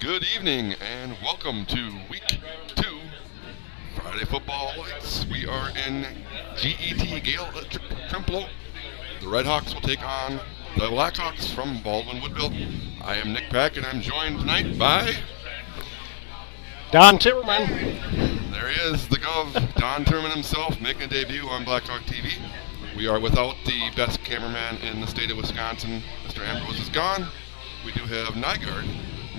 Good evening and welcome to week 2 Friday Football Lights. We are in G.E.T. Gale-Ettrick-Trempealeau. The Redhawks will take on the Blackhawks from Baldwin Woodville. I am Nick Pack and I'm joined tonight by... Don Timmerman. There he is, the Gov, Don Timmerman himself, making a debut on Blackhawk TV. We are without the best cameraman in the state of Wisconsin. Mr. Ambrose is gone. We do have Nygaard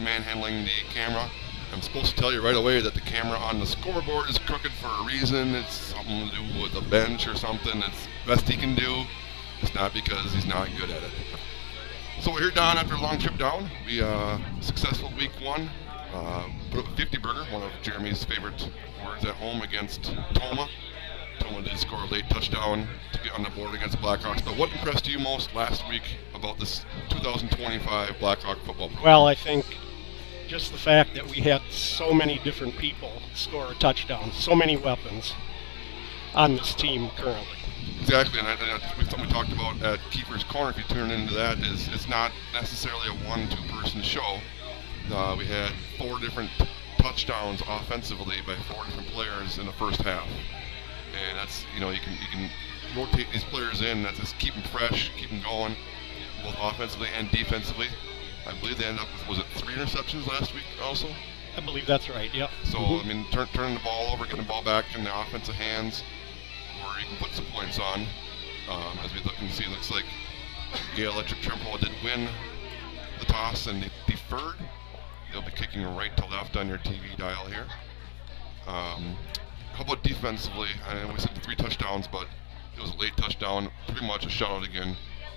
manhandling the camera. I'm supposed to tell you right away that the camera on the scoreboard is crooked for a reason. It's something to do with a bench or something. It's the best he can do. It's not because he's not good at it. So we're here, Don, after a long trip down. We successful week 1. Put up a 50 burger, one of Jeremy's favorite words at home against Toma. Toma did score a late touchdown to get on the board against the Blackhawks. But what impressed you most last week about this 2025 Blackhawk football program? Well, I think just the fact that we had so many different people score a touchdown, so many weapons on this team currently. Exactly, and something we talked about at Keeper's Corner, if you turn into that, is it's not necessarily a 1-2 person show. We had 4 different touchdowns offensively by 4 different players in the first half. And that's, you can rotate these players in, that's just keep them fresh, keep them going, both offensively and defensively. I believe they ended up with, was it 3 interceptions last week also? I believe that's right, yep. So, turning the ball over, getting the ball back in the offensive hands, where you can put some points on. As we look and see, it looks like Gale-Ettrick-Trempealeau did win the toss and they deferred. They'll be kicking right to left on your TV dial here. How about defensively? I know we said 3 touchdowns, but it was a late touchdown, pretty much a shutout again.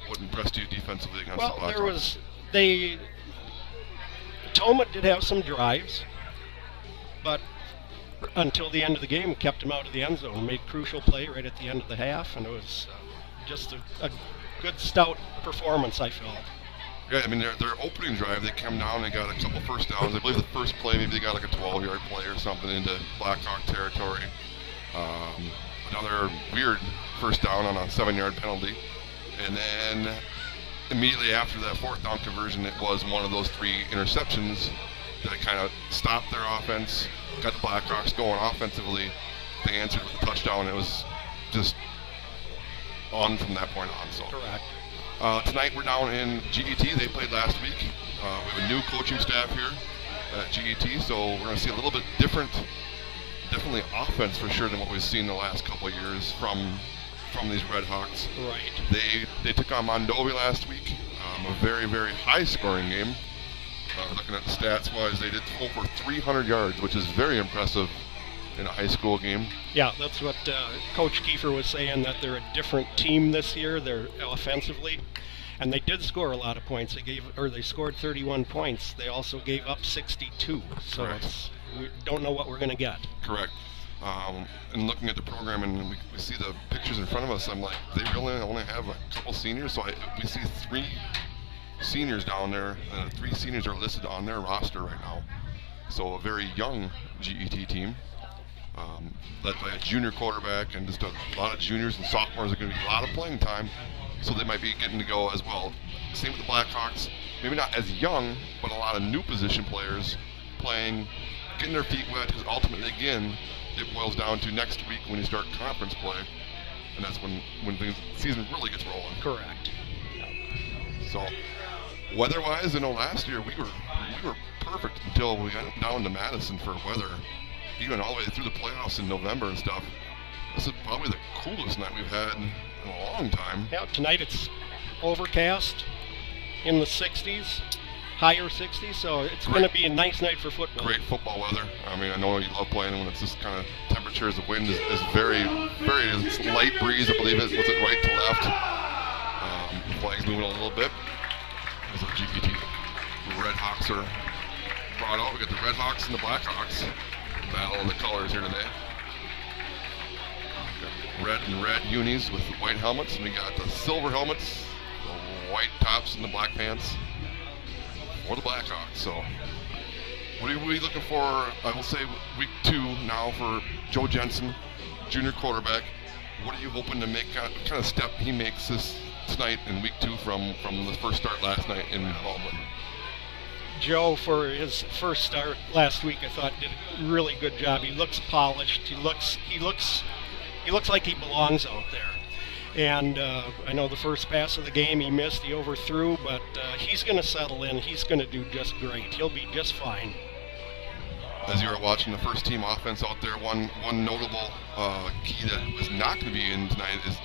What impressed you defensively against the Blackhawks? Toma did have some drives, but until the end of the game, kept him out of the end zone, made crucial play right at the end of the half, and it was just a good, stout performance, I felt. Yeah, their opening drive, they came down and got a couple first downs. I believe the first play, maybe they got like a 12-yard play or something into Blackhawk territory. Another weird first down on a 7-yard penalty. And then immediately after that 4th down conversion, it was one of those 3 interceptions that kind of stopped their offense, got the Blackhawks going offensively. They answered with a touchdown. It was just on from that point on. So. Correct. Tonight we're down in G.E.T. They played last week. We have a new coaching staff here at G.E.T., so we're going to see a little bit different, definitely offense for sure than what we've seen the last couple of years from these Redhawks. Right. They took on Mondovi last week, a very, very high-scoring game. Looking at the stats-wise, they did over 300 yards, which is very impressive in a high school game. Yeah, that's what Coach Kiefer was saying, that they're a different team this year. They're offensively, and they did score a lot of points. They scored 31 points. They also gave up 62. So we don't know what we're going to get. Correct. And looking at the program, and we see the pictures in front of us, I'm like, they really only have a couple seniors. So we see 3 seniors down there. 3 seniors are listed on their roster right now. So a very young G.E.T. team. Led by a junior quarterback, and just a lot of juniors and sophomores are going to be a lot of playing time, so they might be getting to go as well. Same with the Blackhawks, maybe not as young, but a lot of new position players playing, getting their feet wet, because ultimately, again, it boils down to next week when you start conference play, and that's when the season really gets rolling. Correct. So, weather-wise, last year we were perfect until we got down to Madison for weather. Even all the way through the playoffs in November and stuff. This is probably the coolest night we've had in a long time. Yeah, tonight it's overcast in the 60s, higher 60s, so it's going to be a nice night for football. Great football weather. I know you love playing when it's this kind of temperatures. The wind is very, very light breeze, I believe it was it right to left. The flag's moving a little bit. As the G.E.T. Redhawks are brought out. We got the Redhawks and the Blackhawks. Battle in the colors here today. Red and red unis with the white helmets, and we got the silver helmets, the white tops, and the black pants for the Blackhawks. So, what are we looking for? I will say week 2 now for Joe Jensen, junior quarterback. What are you hoping to make? What kind of step he makes tonight in week 2 from the first start last night in Baldwin? Joe, for his first start last week, I thought did a really good job. He looks polished. He looks like he belongs out there. And I know the first pass of the game he missed, he overthrew, but he's going to settle in. He's going to do just great. He'll be just fine. As you were watching the first team offense out there, one notable key that was not going to be in tonight is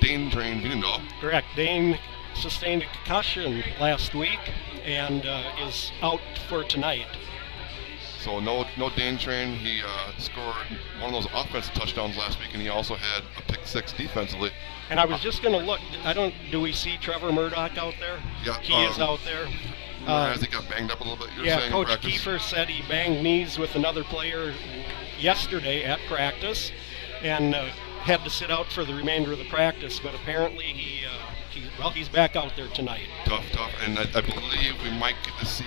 Dane Drain-Wienendahl. Correct. Dane sustained a concussion last week and is out for tonight. So no Dane Train. He scored one of those offensive touchdowns last week, and he also had a pick six defensively. And I was just going to look. Do we see Trevor Murdoch out there? Yeah, he is out there. As he got banged up a little bit. Yeah, Coach Kiefer said he banged knees with another player yesterday at practice, and had to sit out for the remainder of the practice. But apparently he's back out there tonight. Tough, and I believe we might get to see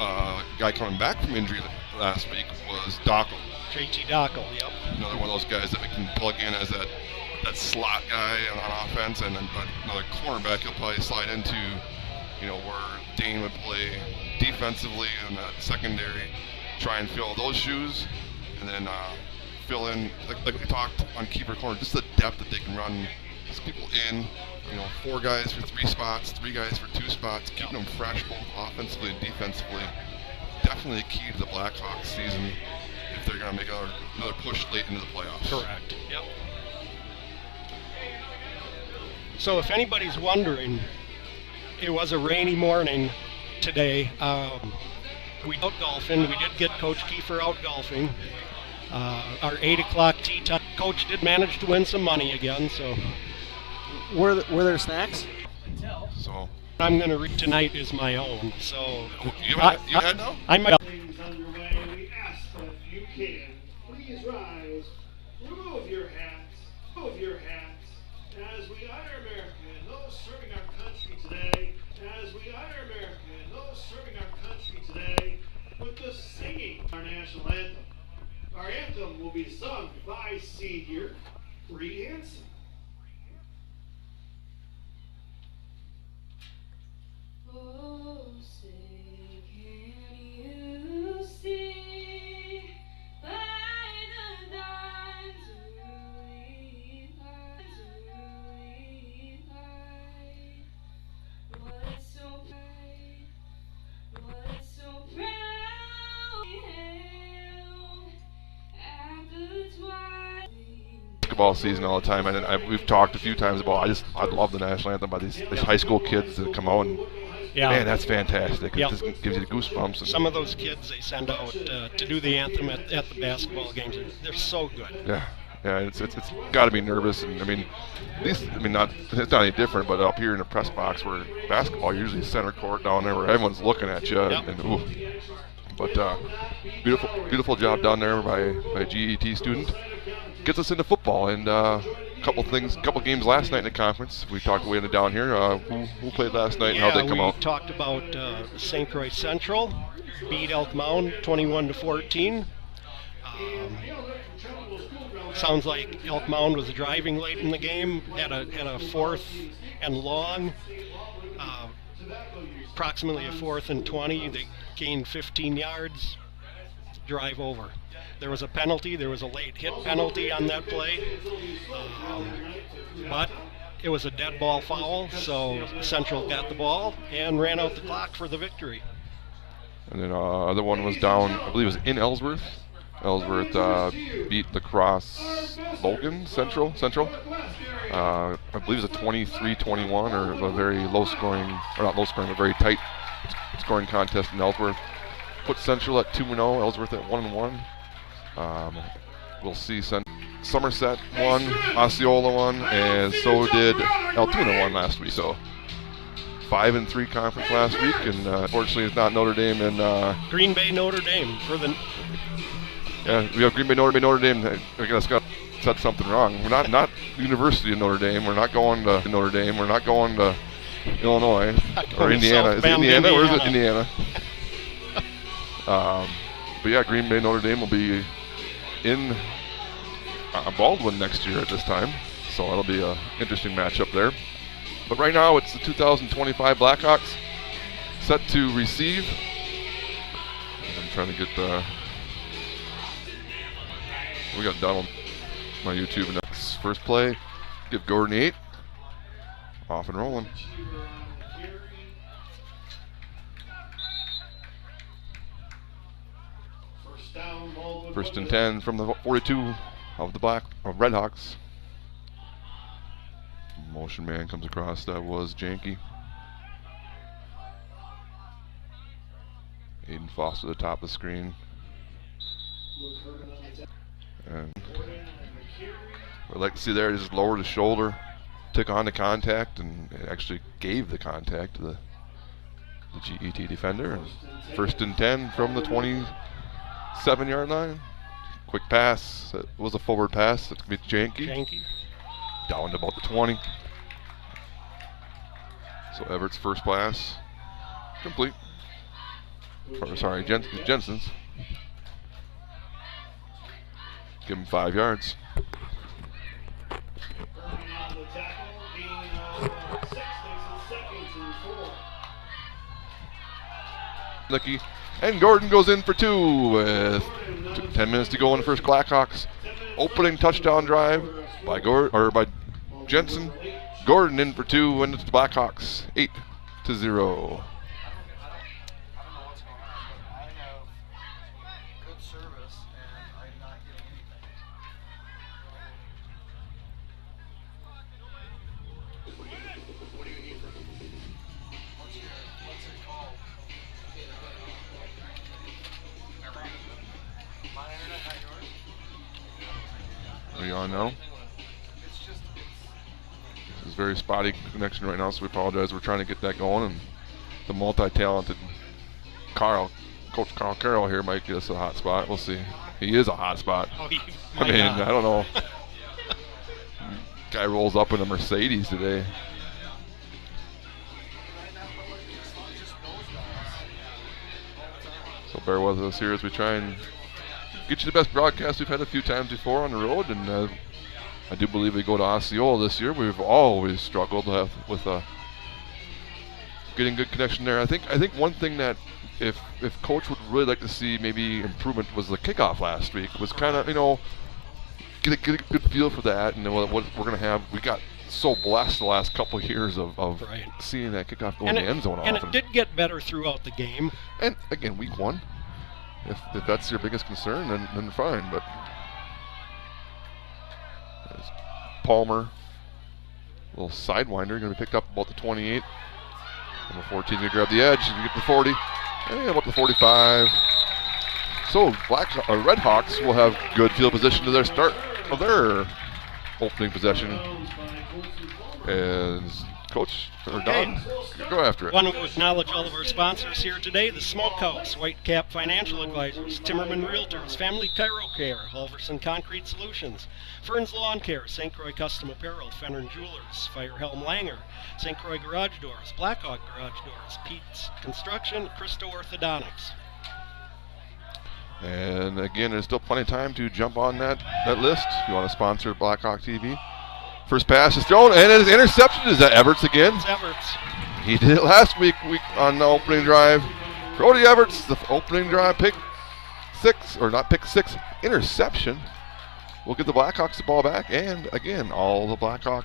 a guy coming back from injury last week was Dockel. G.E.T. Dockel, yep. Another one of those guys that we can plug in as that slot guy on offense, and then another cornerback he'll probably slide into, where Dane would play defensively in that secondary, try and fill those shoes, and then fill in, like we talked on keeper corner, just the depth that they can run these people in. 4 guys for 3 spots, 3 guys for 2 spots, keeping them fresh both offensively and defensively. Definitely a key to the Blackhawks season if they're going to make another push late into the playoffs. Correct. Yep. So if anybody's wondering, it was a rainy morning today. We out golfing. We did get Coach Kiefer out golfing. Our 8 o'clock tee time. Coach did manage to win some money again, so. Were there snacks? So I'm going to read tonight is my own. So you had no? I might. Underway. We ask that if you can, please rise. Remove your hats. Remove your hats. As we honor America and those serving our country today. As we honor America and those serving our country today with the singing our national anthem. Our anthem will be sung by senior Bree Hansen. Oh, say, can you see by the dawn's early light, what's so proudly hailed at the twilight? Basketball season all the time, and we've talked a few times about I love the national anthem by these high school kids that come out and. Yeah. Man, that's fantastic. Yep. It just gives you the goosebumps. Some of those kids they send out to do the anthem at the basketball games, they're so good. Yeah, it's got to be nervous, and it's not any different, but up here in the press box where basketball usually center court down there where everyone's looking at you, Yep. and ooh. But beautiful job down there by a G.E.T. student. Gets us into football, and couple games last night in the conference. We talked way into down here. Who played last night and how they come out? We talked about St. Croix Central beat Elk Mound 21-14. Sounds like Elk Mound was driving late in the game. Had a 4th and long, approximately a 4th and 20. They gained 15 yards. Drive over. There was a penalty. There was a late hit penalty on that play. But it was a dead ball foul, so Central got the ball and ran out the clock for the victory. And then other one was down, I believe it was in Ellsworth. Ellsworth beat Lacrosse Logan Central. I believe it was a 23-21 or a very low-scoring, or not low-scoring, but very tight scoring contest in Ellsworth. Put Central at 2-0, Ellsworth at 1-1. We'll see Somerset won, Osceola won, and so did Altoona won last week. So 5-3 conference last week, and unfortunately it's not Notre Dame and Green Bay Notre Dame for the. Yeah, we have Green Bay Notre Dame. I guess got said something wrong. We're not University of Notre Dame. We're not going to Notre Dame. We're not going to Illinois or Indiana. Is it Indiana or is it Indiana? But yeah, Green Bay Notre Dame will be in Baldwin next year at this time, so it'll be an interesting matchup there. But right now it's the 2025 Blackhawks set to receive. I'm trying to get we got done on my YouTube next first play. Give Gordon 8. Off and rolling. First and 10 from the 42 of the Redhawks. Motion man comes across. That was Janke. Aiden Foster at the top of the screen. And what I'd like to see there is just lower the shoulder, took on the contact, and actually gave the contact to the G.E.T. defender. And first and 10 from the 27-yard line. Quick pass. It was a forward pass. That's going to be Janke. Down to about the 20. So Everett's first pass complete. Or, sorry, Jensen's. Give him 5 yards. Lucky. And Gordon goes in for 2 with 10 minutes to go in the first. Blackhawks opening touchdown drive by Jensen. Gordon in for 2, and it's the Blackhawks 8-0. Are you on now? This is very spotty connection right now, so we apologize. We're trying to get that going, and the multi-talented Coach Carl Carroll here might get us a hot spot. We'll see. He is a hot spot. Oh, I mean, I don't know. Guy rolls up in a Mercedes today. So bear with us here as we try and get you the best broadcast we've had a few times before on the road, and I do believe we go to Osceola this year. We've always struggled with getting good connection there. I think one thing that if Coach would really like to see maybe improvement was the kickoff last week. Was kind of, get a good feel for that, and what we're going to have. We got so blessed the last couple of years of right. seeing that kickoff go in the end zone often. And it did get better throughout the game. And again, week 1. If that's your biggest concern, then fine. But there's Palmer, a little sidewinder, going to be picked up about the 28. Number 14 going to grab the edge and get the 40. And about the 45. So Redhawks will have good field position to their start of their opening possession. As Coach or Don, go after it. Want to acknowledge all of our sponsors here today: the Smokehouse, Whitecap Financial Advisors, Timmerman Realtors, Family Chiro Care, Halverson Concrete Solutions, Fern's Lawn Care, St. Croix Custom Apparel, Fenner Jewelers, Firehelm Langer, St. Croix Garage Doors, Blackhawk Garage Doors, Pete's Construction, Christo Orthodontics. And again, there's still plenty of time to jump on that list if you want to sponsor Blackhawk TV. First pass is thrown, and it is interception. Is that Everts again? It's Everts. He did it last week on the opening drive. Brody Everts, the opening drive, pick 6, interception. We'll give the Blackhawks the ball back, and again, all the Blackhawk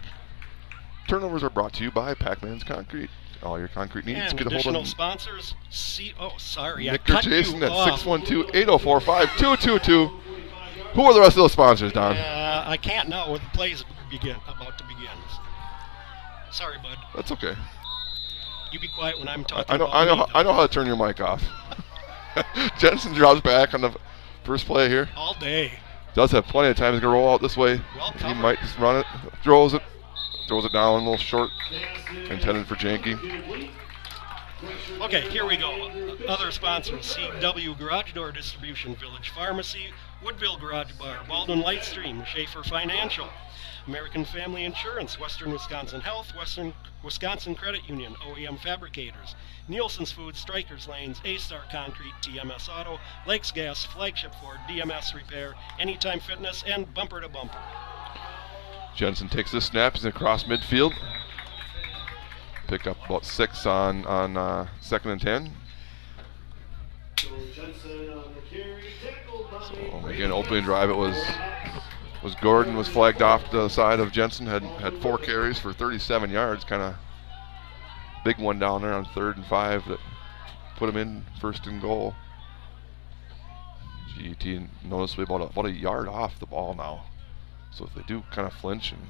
turnovers are brought to you by Pac-Man's Concrete. All your concrete needs. And get a hold additional of sponsors. Victor Jason at 612-804-5222. Who are the rest of those sponsors, Don? I can't know when the play's about to begin. Sorry, bud. That's okay. You be quiet when I'm talking. I know how to turn your mic off. Jensen drops back on the first play here. All day. Does have plenty of time to roll out this way. Well, he might just run it. Throws it down a little short. Intended for Janke. Okay, here we go. Other sponsors: CW Garage Door Distribution, Village Pharmacy, Woodville Garage Bar, Baldwin Lightstream, Schaefer Financial, American Family Insurance, Western Wisconsin Health, Western Wisconsin Credit Union, OEM Fabricators, Nielsen's Foods, Strikers Lanes, A-Star Concrete, TMS Auto, Lakes Gas, Flagship Ford, DMS Repair, Anytime Fitness, and Bumper to Bumper. Jensen takes this snap. He's across midfield. pick up about 6 on 2nd and 10. So again, opening drive, it was Gordon was flagged off to the side of Jensen, had 4 carries for 37 yards, kind of big one down there on 3rd and 5 that put him in 1st and goal. G.E.T. noticeably about a yard off the ball now. So if they do kind of flinch and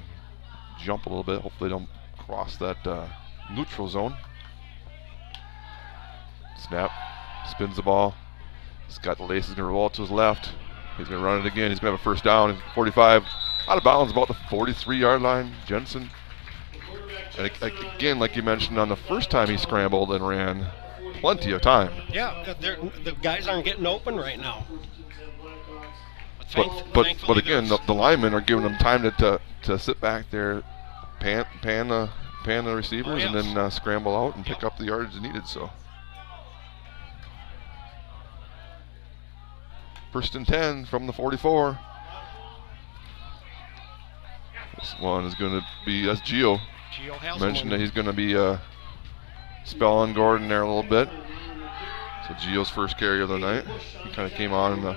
jump a little bit, hopefully they don't cross that neutral zone. Snap, spins the ball. He's got the laces going to roll to his left. He's going to run it again. He's going to have a first down. 45 out of bounds, about the 43-yard line. Jensen. And again, like you mentioned, on the first time he scrambled and ran, plenty of time. Yeah, the guys aren't getting open right now. But again, the linemen are giving them time to sit back there, pan the receivers, and then scramble out and pick up the yardage needed. So 1st and 10 from the 44. This one is going to be, that's Gio. Mentioned that he's going to be spelling Gordon there a little bit. So Gio's first carry of the night. He kind of came on in the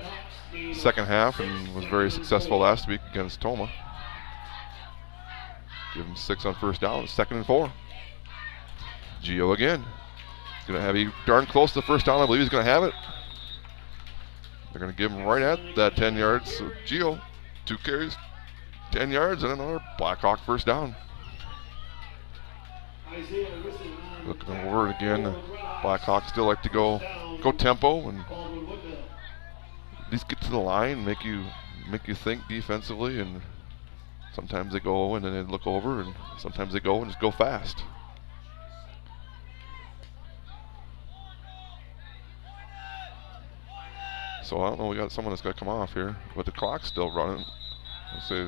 second half and was very successful last week against Toma. Give him 6 on first down. 2nd and 4. Gio again. He's going to have you darn close to the first down. I believe he's going to have it. They're going to give him right at that 10 yards. So Gio, 2 carries, 10 yards, and another Blackhawk first down. Looking over it again. Blackhawks still like to go tempo and at least get to the line, make you think defensively, and sometimes they go and then they look over, and sometimes they go and just go fast. So I don't know, we got someone that's got to come off here, but the clock's still running. Let's see.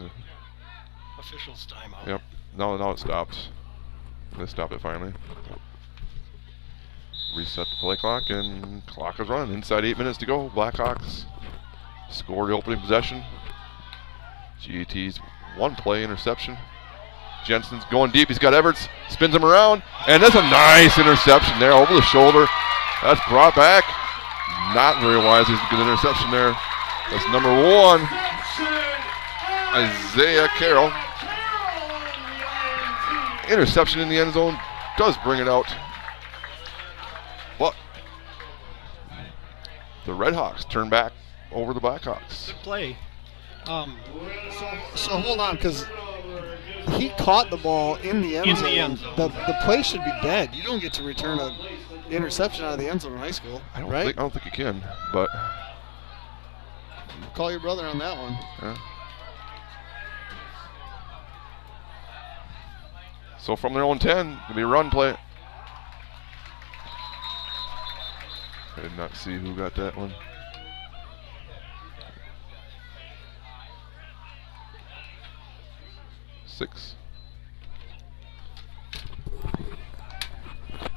Officials timeout. Yep. Now it stopped. They stopped it finally. Reset the play clock, and clock is running. Inside 8 minutes to go. Blackhawks score the opening possession. G.E.T.'s 1 play interception. Jensen's going deep. He's got Everts. Spins him around, and that's a nice interception there over the shoulder. That's brought back. Not very wise. He's a good interception there. That's number 1, Isaiah Carroll. Interception in the end zone does bring it out. But the Redhawks turn back over the Blackhawks. Good play. So hold on, because he caught the ball in the end zone. The play should be dead. You don't get to return an interception out of the end zone in high school, I right? don't think you can, but call your brother on that one. Yeah. So from their own 10, it'll be a run play. I did not see who got that one. Six.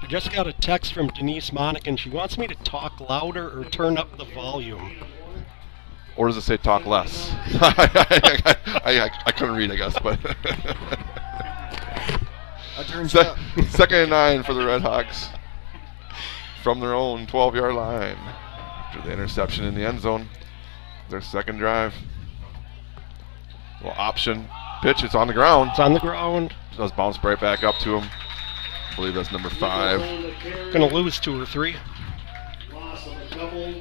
I just got a text from Denise Monick, and she wants me to talk louder or turn up the volume. Or does it say talk less? I couldn't read, I guess, but. Second and 9 for the Redhawks from their own 12-yard line after the interception in the end zone. Their second drive. Little option pitch. It's on the ground. It's on the ground. It does bounce right back up to him. I believe that's number 5. Going to lose 2 or 3. Loss of a couple.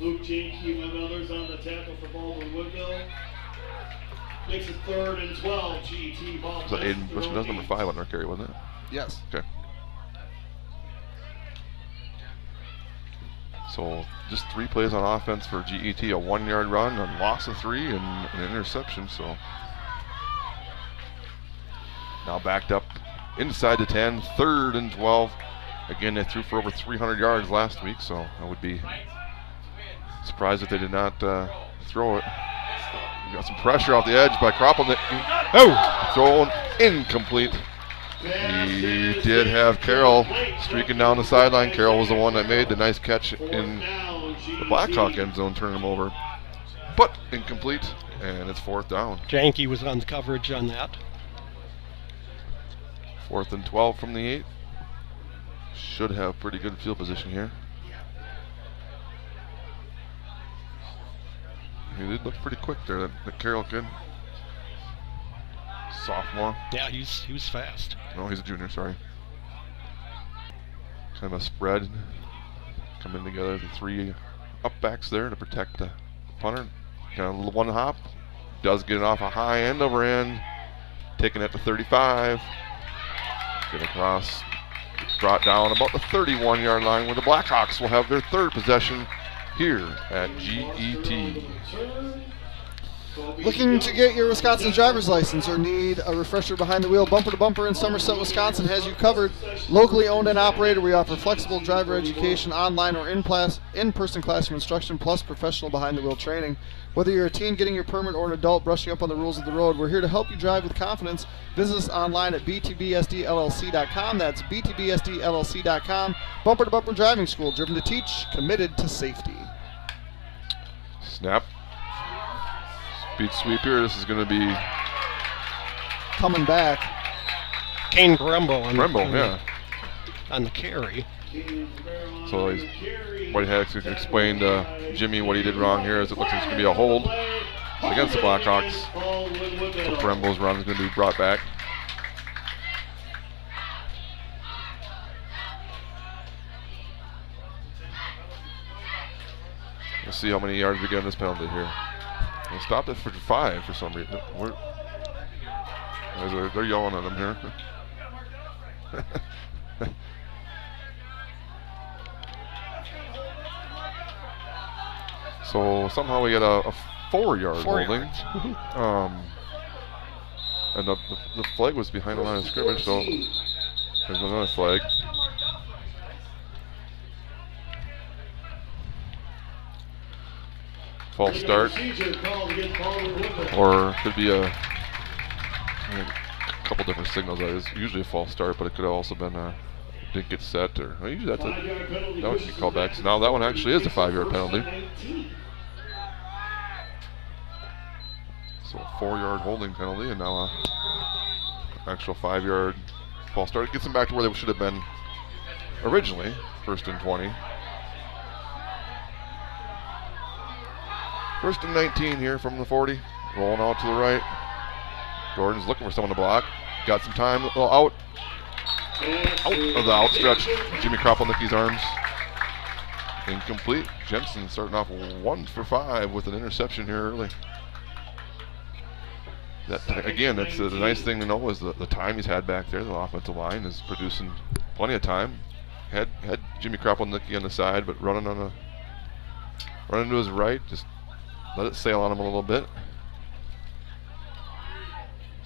Luke Jenke and others on the tackle for Baldwin Woodville. Makes it 3rd and 12. G.E.T. ball. So Aiden Bushman does number 5 on their carry, wasn't it? Yes. Okay. So just 3 plays on offense for G.E.T. A 1-yard run, a loss of 3, and an interception. So now backed up inside the 10, 3rd and 12. Again, they threw for over 300 yards last week, so I would be surprised if they did not throw it. We got some pressure off the edge by Kroppel. Oh! Thrown incomplete. He did have Carroll streaking down the sideline. Carroll was the one that made the nice catch in the Blackhawk end zone, turning him over. But incomplete, and it's 4th down. Jenke was on the coverage on that. 4th and 12 from the 8. should have pretty good field position here. He did look pretty quick there, that Carroll kid. Sophomore. Yeah, he was fast. No, he's a junior, sorry. Kind of a spread. Coming together, the three up backs there to protect the punter. Kind of a little one hop. Does get it off a high end over end. Taking it to 35. Get across. Brought down about the 31-yard line where the Blackhawks will have their third possession here at G.E.T. Looking to get your Wisconsin driver's license or need a refresher behind the wheel? Bumper to Bumper in Somerset, Wisconsin has you covered. Locally owned and operated, we offer flexible driver education, online or in-person classroom instruction, plus professional behind the wheel training. Whether you're a teen getting your permit or an adult brushing up on the rules of the road, we're here to help you drive with confidence. Visit us online at btbsdllc.com. That's btbsdllc.com. Bumper to Bumper Driving School, driven to teach, committed to safety. Snap. Speed sweep here. This is going to be coming back. Kane Brembo on the carry. So White had to explain to Jimmy what he did wrong here, as it looks like it's going to be a hold against the Blackhawks. So Brembo's run is going to be brought back. We'll see how many yards we get on this penalty here. They stopped it for 5 for some reason. They're yelling at him here. So somehow we get a 4-yard holding. And the flag was behind the line of scrimmage, so there's another flag. False start, or could be a couple different signals. That is usually a false start, but it could have also been didn't get set, or well, usually that would be called back. So now that one actually is a 5-yard penalty. So a 4-yard holding penalty, and now a actual 5-yard false start. It gets them back to where they should have been originally, 1st and 20. 1st and 19 here from the 40. Rolling out to the right. Gordon's looking for someone to block. Got some time. Well, out of the outstretch. Jimmy Kropelnicki's arms. Incomplete. Jensen starting off 1 for 5 with an interception here early. That again, that's the nice thing to know is the time he's had back there. The offensive line is producing plenty of time. Had Jimmy Kropelnicki on the side, but running to his right, just let it sail on him a little bit.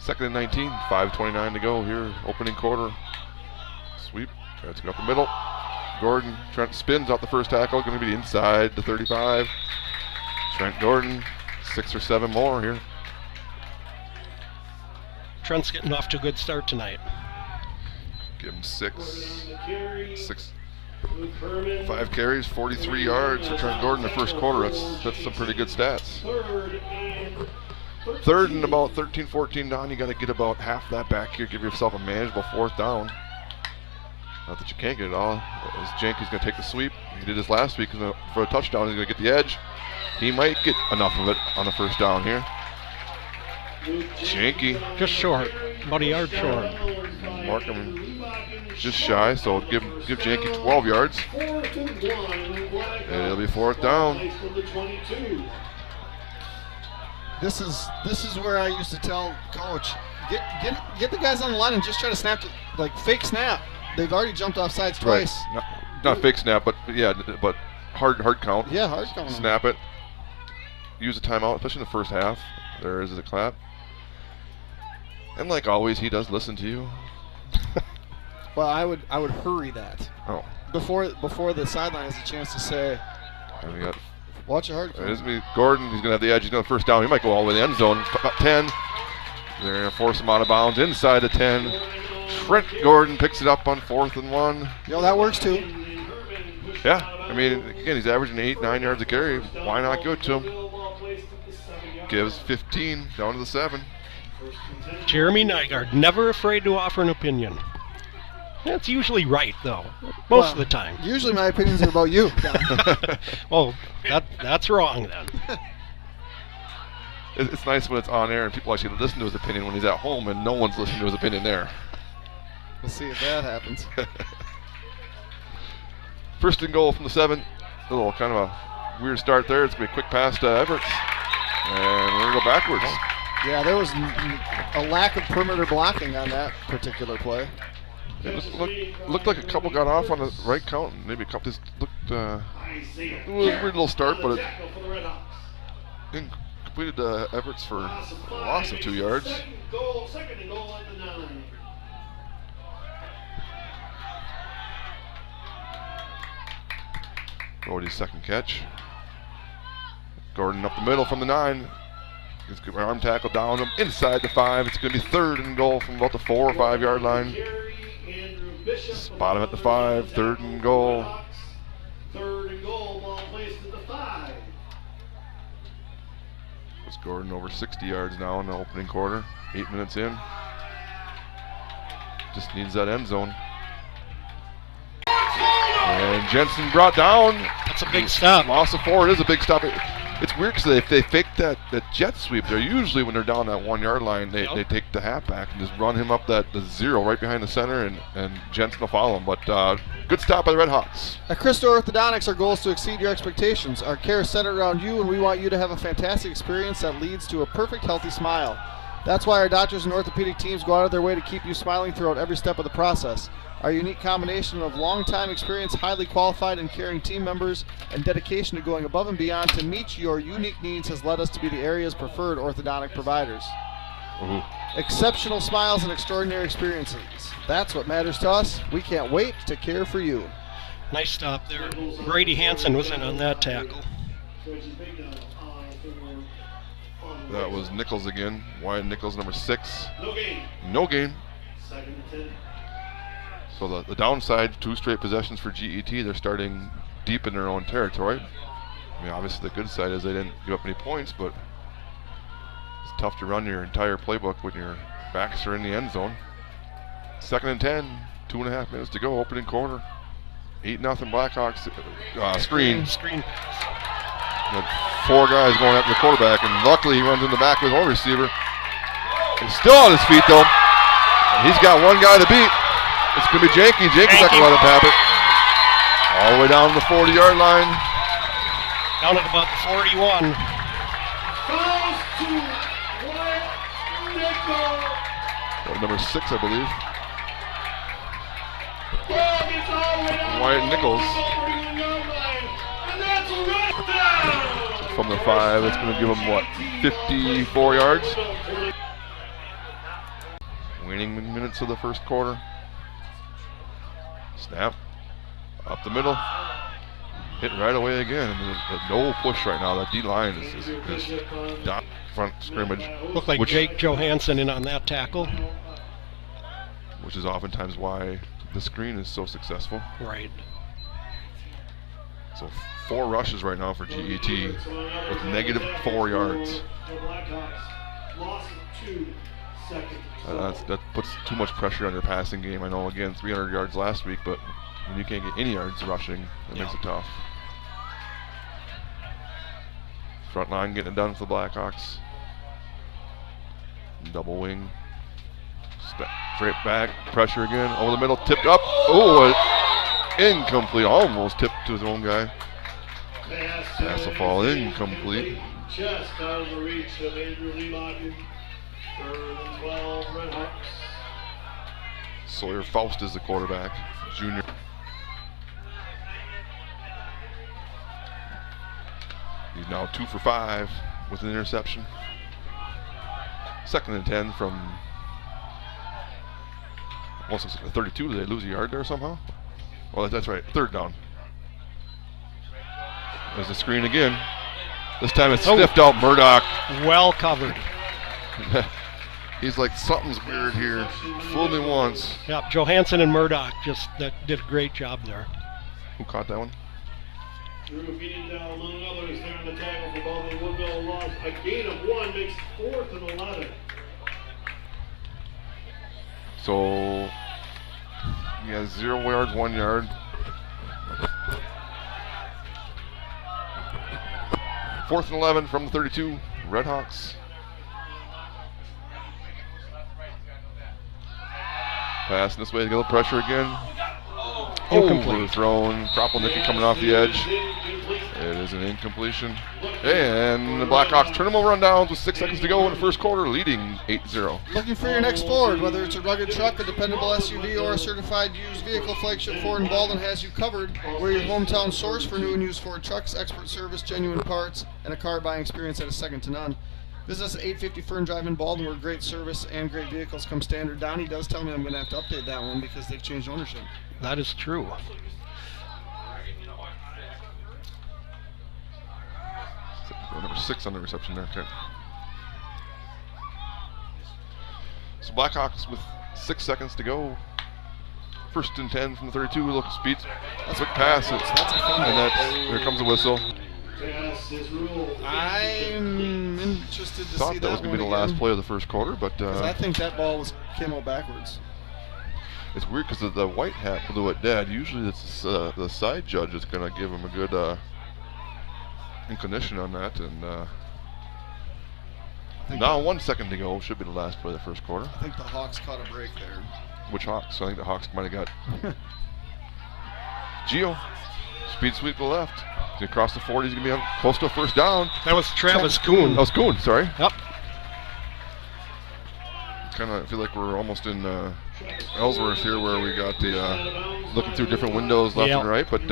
2nd and 19, 5:29 to go here, opening quarter. Sweep, that's going up the middle. Gordon, Trent spins out the first tackle, going to be inside the 35. Trent Gordon, 6 or 7 more here. Trent's getting off to a good start tonight. Give him 5 carries, 43 yards for Trent Gordon in the first quarter. That's some pretty good stats. 3rd and about 13, 14 down. You got to get about half that back here. Give yourself a manageable 4th down. Not that you can't get it all. As Janke's going to take the sweep. He did this last week for a touchdown. He's going to get the edge. He might get enough of it on the 1st down here. Janke. Just short. About a yard short. Markham just shy, so give Janke 12 yards. It'll be 4th down. This is where I used to tell Coach, get the guys on the line and just try to snap, like fake snap. They've already jumped off sides twice. Right. Not fake snap, but yeah, but hard count. Yeah, hard count. Snap it. Use a timeout, especially in the first half. There is a clap. And like always, he does listen to you. Well, I would hurry that. Oh. Before the sideline has a chance to say, and we got watch a hard count. It's me, Gordon. He's gonna have the edge. He's gonna 1st down. He might go all the way to the end zone. About 10. They're gonna force him out of bounds inside the 10. Trent Gordon picks it up on 4th and 1. That works too. Yeah, I mean, again, he's averaging 8-9 yards a carry. Why not go to him? Gives 15 down to the 7. Jeremy Nygaard, never afraid to offer an opinion. That's usually right, though, most of the time. Usually my opinions are about you, Don. Well, that's wrong then. It's nice when it's on air and people actually listen to his opinion when he's at home and no one's listening to his opinion there. We'll see if that happens. First and goal from the 7. A little kind of a weird start there. It's going to be a quick pass to Everts. And we're going to go backwards. Yeah, there was a lack of perimeter blocking on that particular play. It looked like a couple got off on the right count. Maybe a couple just looked it was a weird little start, but it completed Everts for a loss of 2 yards. Second and goal at the 9. Gordy's second catch. Gordon up the middle from the 9. Gets good arm tackle down him inside the 5. It's going to be 3rd and goal from about the 4 or 5 yard line. Spot him at the 5. 3rd and goal. 3rd and goal, ball placed at the 5. It's Gordon over 60 yards now in the opening quarter. 8 minutes in. Just needs that end zone. And Jensen brought down. That's a big stop. Loss of 4. It is a big stop. It's weird because if they fake that jet sweep, they're usually when they're down that 1 yard line, they take the halfback and just run him up the 0 right behind the center, and Jensen will follow him. But good stop by the Red Hawks. At Crystal Orthodontics, our goal is to exceed your expectations. Our care is centered around you, and we want you to have a fantastic experience that leads to a perfect, healthy smile. That's why our doctors and orthopedic teams go out of their way to keep you smiling throughout every step of the process. Our unique combination of long-time experience, highly qualified and caring team members, and dedication to going above and beyond to meet your unique needs has led us to be the area's preferred orthodontic providers. Exceptional smiles and extraordinary experiences. That's what matters to us. We can't wait to care for you. Nice stop there. Brady Hansen was in on that tackle. That was Nichols again. Wyatt Nichols, number 6. No gain. No gain. 2nd and 10. So the downside, 2 straight possessions for G.E.T. They're starting deep in their own territory. I mean, obviously the good side is they didn't give up any points, but it's tough to run your entire playbook when your backs are in the end zone. 2nd and 10, 2.5 minutes to go, opening quarter. 8-0 Blackhawks. Screen. Got 4 guys going after the quarterback, and luckily he runs in the back with one receiver. He's still on his feet though. He's got 1 guy to beat. It's going to be Janky. Janky's not going to let him have it. All the way down to the 40-yard line. Down at about the 41. Fouls to Wyatt Nichols. Number 6, I believe. Ball gets all the way down Wyatt Nichols. And that's a red down. From the 5, it's going to give him, what, 54 yards? Waning minutes of the first quarter. Snap. Up the middle. Hit right away again. No push right now. That D-line is down front scrimmage. Looked like Jake Johansson in on that tackle. Which is oftentimes why the screen is so successful. Right. So 4 rushes right now for G.E.T. with negative 4 yards. That puts too much pressure on your passing game. I know, again, 300 yards last week, but when you can't get any yards rushing, that makes it tough. Front line getting it done for the Blackhawks. Double wing. Straight back, pressure again, over the middle, tipped up. Oh, incomplete, almost tipped to his own guy. Pass will fall incomplete. Just out of the reach of Andrew Lee. 3rd and 12, Red Hawks. Sawyer Faust is the quarterback, junior. He's now 2 for 5 with an interception. 2nd and 10 from almost 32. Did they lose a yard there somehow? Well, that's right. 3rd down. There's the screen again. This time it's stiffed out Murdoch. Well covered. He's like, something's weird here. Fooled me once. Yep, Johansson and Murdoch just did a great job there. Who caught that one? Drew Fiedendale, among others, there on the tackle for Baldwin Woodville. Lost a gain of 1, makes 4th and 11. So He has 0 yards, 1 yard. Fourth and 11 from the 32, Redhawks. Pass this way to get a little pressure again. Overthrown. Kropelnicki coming off the edge. It is an incompletion. And the Blackhawks turn them over on downs with 6 seconds to go in the first quarter, leading 8-0. Looking for your next Ford, whether it's a rugged truck, a dependable SUV, or a certified used vehicle, Flagship Ford in Baldwin has you covered. We're your hometown source for new and used Ford trucks, expert service, genuine parts, and a car buying experience that is second to none. Visit us at 850 Fern Drive in Baldwin, where great service and great vehicles come standard. Donnie does tell me I'm going to have to update that one because they've changed ownership. That is true. Number 6 on the reception there. Okay. So Blackhawks with 6 seconds to go. First and 10 from the 32. Look, speed. Quick pass. That's a fun And here comes the whistle. I'm interested to see Thought that was going to be the last play of the first quarter, but I think that ball came out backwards. It's weird because the white hat blew it dead. Usually it's the side judge is going to give him a good inclination on that. And now 1 second to go. Should be the last play of the first quarter. I think the Hawks caught a break there. Which Hawks? I think the Hawks might have got Geo. Speed sweep to the left. He's going to cross the 40. He's going to be close to a first down. That was Travis Kuhn. That was Kuhn, sorry. Yep. Kind of feel like we're almost in Ellsworth here, where we got the looking through different windows left and right. But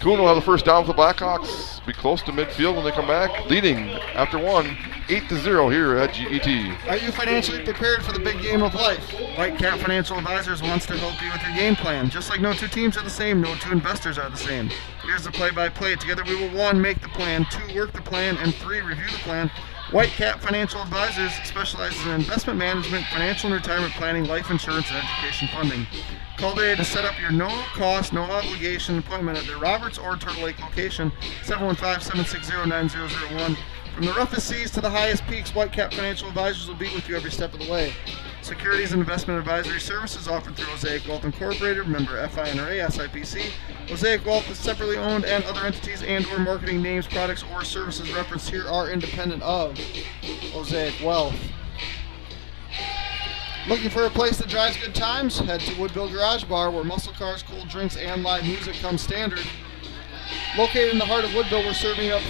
Kuhn will have the first down for the Blackhawks. Be close to midfield when they come back, leading after 1, 8-0 here at G.E.T. Are you financially prepared for the big game of life? Whitecap Financial Advisors wants to help you with your game plan. Just like no two teams are the same, no two investors are the same. Here's the play-by-play. Together we will 1, make the plan, 2, work the plan, and 3, review the plan. Whitecap Financial Advisors specializes in investment management, financial and retirement planning, life insurance, and education funding. Call today to set up your no-cost, no-obligation appointment at their Roberts or Turtle Lake location, 715-760-9001. From the roughest seas to the highest peaks, Whitecap Financial Advisors will be with you every step of the way. Securities and investment advisory services offered through Mosaic Wealth Incorporated, member FINRA, SIPC. Mosaic Wealth is separately owned, and other entities and/or marketing names, products, or services referenced here are independent of Mosaic Wealth. Looking for a place that drives good times? Head to Woodville Garage Bar, where muscle cars, cold drinks, and live music come standard. Located in the heart of Woodville, we're serving up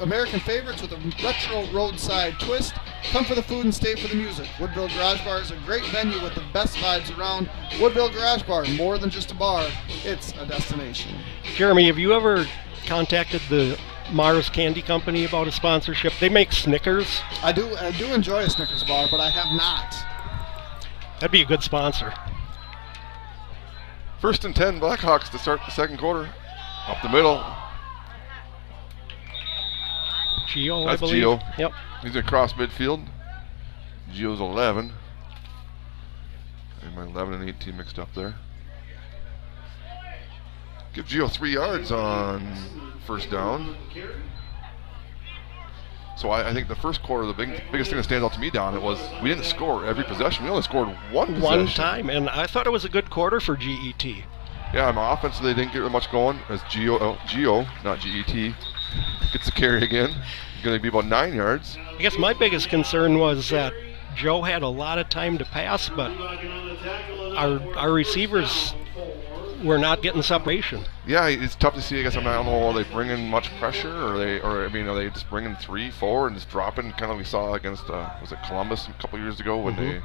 American favorites with a retro roadside twist. Come for the food and stay for the music. Woodville Garage Bar is a great venue with the best vibes around. Woodville Garage Bar, more than just a bar, it's a destination. Jeremy, have you ever contacted the Mars Candy Company about a sponsorship? They make Snickers. I do enjoy a Snickers bar, but I have not. That'd be a good sponsor. First and 10, Blackhawks to start the second quarter. Up the middle. Geo, That's I believe. Geo. Yep. He's across midfield. Geo's 11. And my 11 and 18 mixed up there. Give Geo 3 yards on first down. So I think the first quarter, the biggest thing that stands out to me, Don, it was we didn't score every possession. We only scored one possession. One time, and I thought it was a good quarter for G.E.T. Yeah, offensively they didn't get much going as Geo, not G.E.T, gets the carry again. Going to be about 9 yards. I guess my biggest concern was that Joe had a lot of time to pass, but our receivers were not getting separation. Yeah, it's tough to see. I guess I don't know. Are they bringing much pressure, or are they just bringing 3, 4 and just dropping? Kind of we saw against was it Columbus a couple years ago when they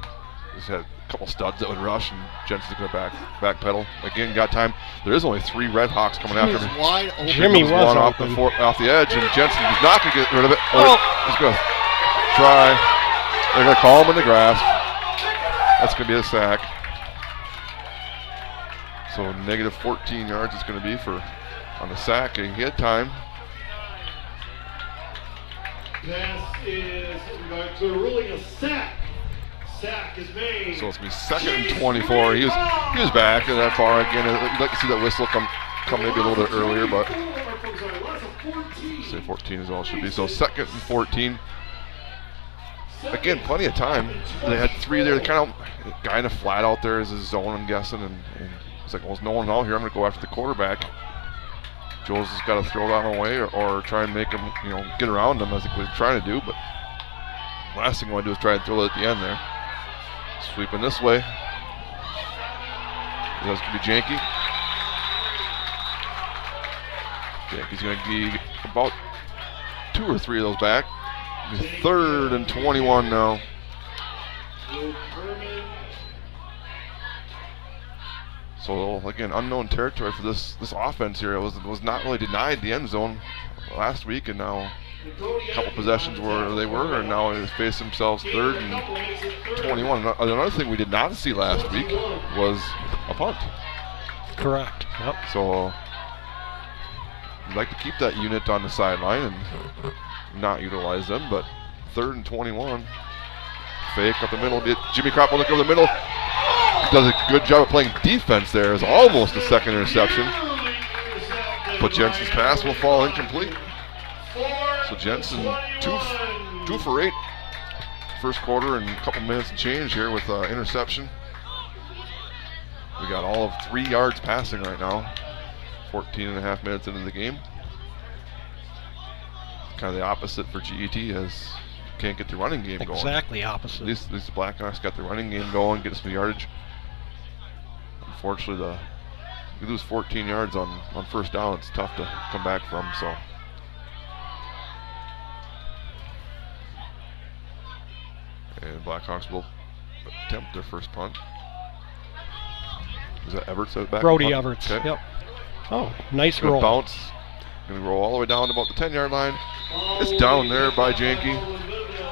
just had a couple studs that would rush and Jensen's going to backpedal. Again, got time. There is only 3 Redhawks coming after him. Wide open. Jimmy was one open. off the edge, and Jensen is not going to get rid of it. He's going to try. They're going to call him in the grass. That's going to be a sack. So negative 14 yards is going to be on the sack, and he had time. That is going to ruling a sack. Sack is made. So it's going to be second and 24. He was back that far again. You'd like to see that whistle come maybe a little bit earlier, but say 14 is all it should be. So second and 14. again, plenty of time. They had three there. Kind of guy in a flat out there is his zone, I'm guessing, and it's like, well, there's no one out here. I'm going to go after the quarterback. Joe's has got to throw that one away or try and make him, get around him. I think what he's trying to do, but last thing I want to do is try and throw it at the end there. Sweeping this way. That's going to be Janke. Janke's going to be about 2 or 3 of those back. 3rd and 21 now. So again, unknown territory for this offense here. It was not really denied the end zone last week, and now a couple possessions where they were, and now they face themselves 3rd and 21. Another thing we did not see last week was a punt. Correct. Yep. So we'd like to keep that unit on the sideline and not utilize them, but 3rd and 21. Fake up the middle. Jimmy Crop will look over the middle. Does a good job of playing defense there. It's almost a second interception. But Jensen's pass will fall incomplete. So Jensen, 2 for 8. First quarter and a couple minutes and change here with interception. We got all of 3 yards passing right now. 14 and a half minutes into the game. Kind of the opposite for G.E.T. as can't get the running game going. Exactly opposite. These Blackhawks got the running game going, get some yardage. Unfortunately, we lose 14 yards on first down. It's tough to come back from. So, and Blackhawks will attempt their first punt. Is that Everts at back? Brody Everts. Okay. Yep. Oh, nice Good roll. Bounce. Going to roll all the way down to about the 10-yard line. It's down there by Janke,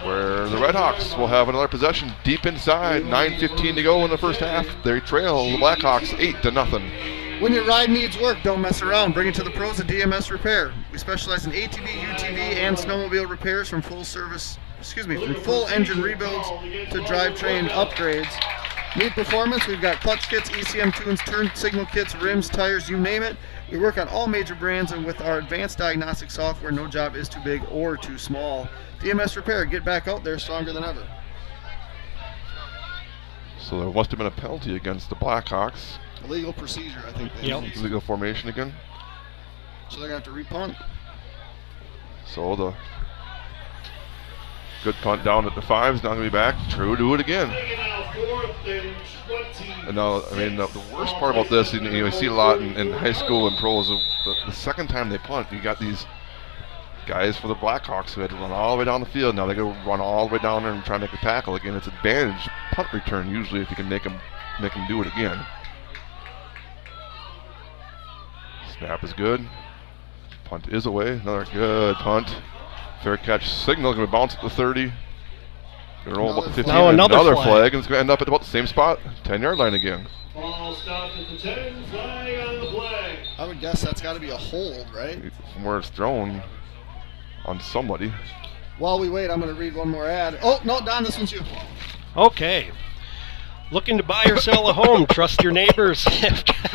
where the Redhawks will have another possession deep inside. 9:15 to go in the first half. They trail the Blackhawks 8-0. When your ride needs work, don't mess around. Bring it to the pros at DMS Repair. We specialize in ATV, UTV, and snowmobile repairs from full engine rebuilds to drivetrain upgrades. Need performance? We've got clutch kits, ECM tunes, turn signal kits, rims, tires, you name it. We work on all major brands, and with our advanced diagnostic software, no job is too big or too small. DMS Repair, get back out there stronger than ever. So there must have been a penalty against the Blackhawks. Illegal procedure, I think. Illegal formation again. So they're going to have to repunt. So the good punt down at the 5 is not going to be back. True, do it again. And now, I mean, the worst part about this, you see a lot in high school and pros, the second time they punt, you got these guys for the Blackhawks who had to run all the way down the field. Now they go run all the way down there and try to make a tackle again. It's advantage punt return usually if you can make them do it again. Snap is good. Punt is away. Another good punt. Fair catch signal. Going to bounce at the 30. Going to roll about the 15. Now another flag. And it's going to end up at about the same spot. 10-yard line again. Ball stopped at the 10. Flag on the play. I would guess that's got to be a hold, right? From where it's thrown on somebody. While we wait, I'm going to read one more ad. Oh, no, Don, this one's you. Okay. Looking to buy or sell a home? Trust your neighbors.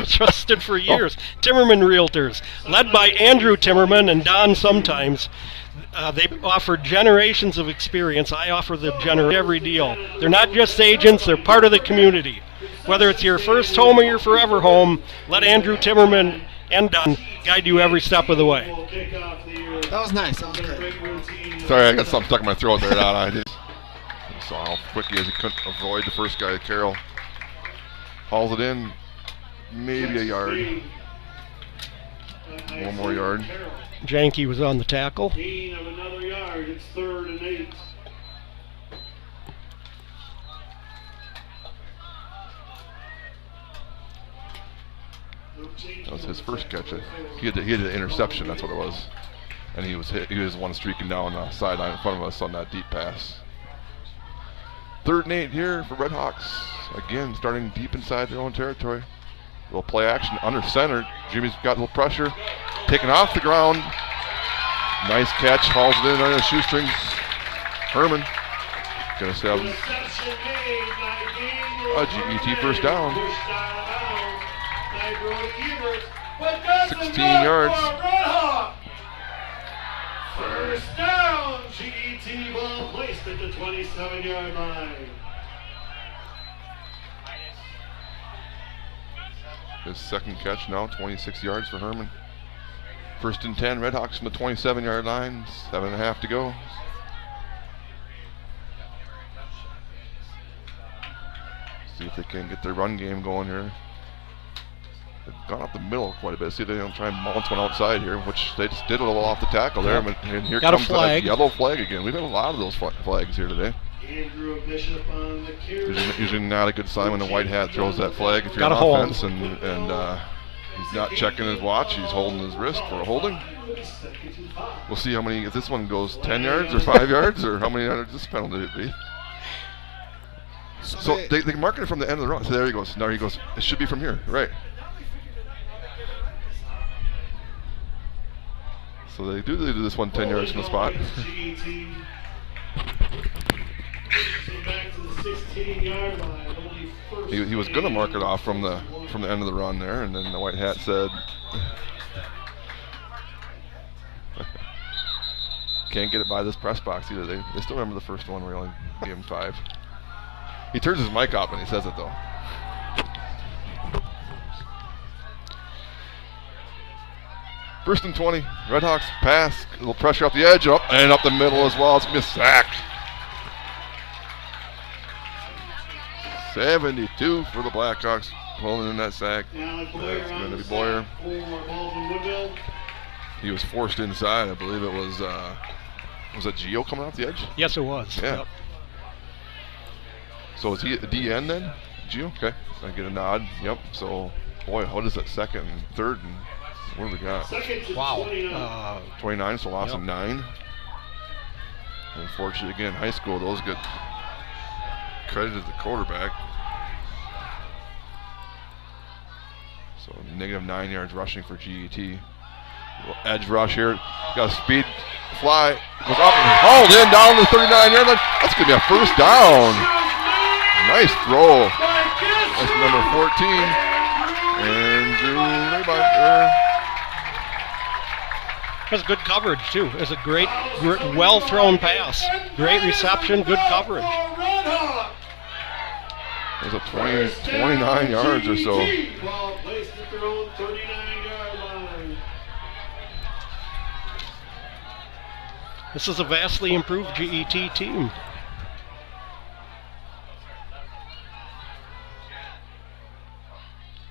Trusted for years. Timmerman Realtors, led by Andrew Timmerman and Don sometimes. They offer generations of experience. I offer them every deal. They're not just agents, they're part of the community. Whether it's your first home or your forever home, let Andrew Timmerman and Don guide you every step of the way. That was nice. That was great. Sorry, I got something stuck in my throat there, Don. I just saw how quick he is. He couldn't avoid the first guy, Carroll. Hauls it in, maybe a yard. One more yard. Janke was on the tackle. Gain of another yard. It's 3rd and 8. That was his first catch. He had an interception. That's what it was. And he was hit. He was one streaking down the sideline in front of us on that deep pass. 3rd and 8 here for Redhawks. Again, starting deep inside their own territory. Little play action under center. Jimmy's got a little pressure. Taken off the ground. Nice catch. Hauls it in under the shoestrings. Herman going to have a G.E.T. first down. 16 yards. First down, G.E.T. ball placed at the 27-yard line. His second catch now, 26 yards for Herman. First and 10, Redhawks from the 27-yard line, 7.5 to go. See if they can get their run game going here. They've gone up the middle quite a bit. See if they don't try and bounce one outside here, which they just did a little off the tackle there. Yep. And here Got a comes flag. the yellow flag again. We've had a lot of those flags here today. Andrew Bishop on the carry. Usually not a good sign when the white hat throws that flag if you're Got on a hold. offense, and he's not checking his watch. He's holding his wrist for a holding. We'll see how many, if this one goes 10 yards or 5 yards, or how many yards this penalty would be. So they mark it from the end of the run. So there he goes. Now he goes. It should be from here, right? So they do this one 10 yards from the spot. G.E.T. back to the 16-yard line. Only first He was going to mark it off from the end of the run there, and then the white hat said, "Can't get it by this press box either." They still remember the first one where he only gave him 5. He turns his mic off when he says it though. First and 20, Redhawks pass, a little pressure up the edge, up and up the middle as well. It's going to be a sack. 72 for the Blackhawks, pulling in that sack. That's going to be Boyer. Baldwin Woodville. He was forced inside. I believe it was it Gio coming off the edge? Yes, it was. Yeah. Yep. So is he at the DN then, Gio? Okay, I get a nod. Yep. So, boy, what is that second and third and what do we got? Second to Wow. 29. 29, so loss of Yep. 9. Unfortunately, again, high school, those get credited to the quarterback. So negative 9 yards rushing for G.E.T. Edge rush here. Got a speed fly. Goes up and hauled in down to the 39-yard line. That's going to be a first down. Nice throw. That's number 14. Andrew Leibach. That's good coverage too. It's a great well thrown pass. Great reception, good coverage. There's a 29 yards or so. Ball placed at their own 39-yard line. This is a vastly improved G.E.T. team.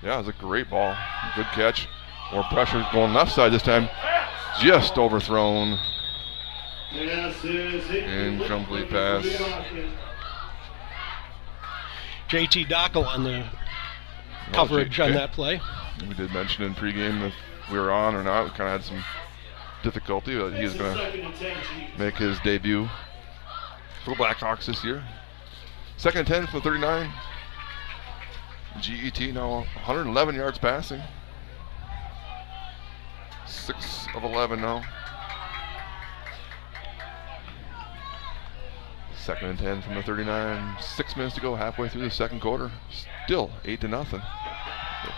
Yeah, it was a great ball. Good catch. More pressure going left side this time. Just overthrown. Incomplete pass. J.T. Dockel on the coverage on that play. We did mention in pregame if we were on or not. We kind of had some difficulty, but he's going to make his debut for the Blackhawks this year. Second and 10 for the 39. G.E.T. now 111 yards passing. 6 of 11 now. Second and 10 from the 39. 6 minutes to go, halfway through the second quarter. Still 8-0. The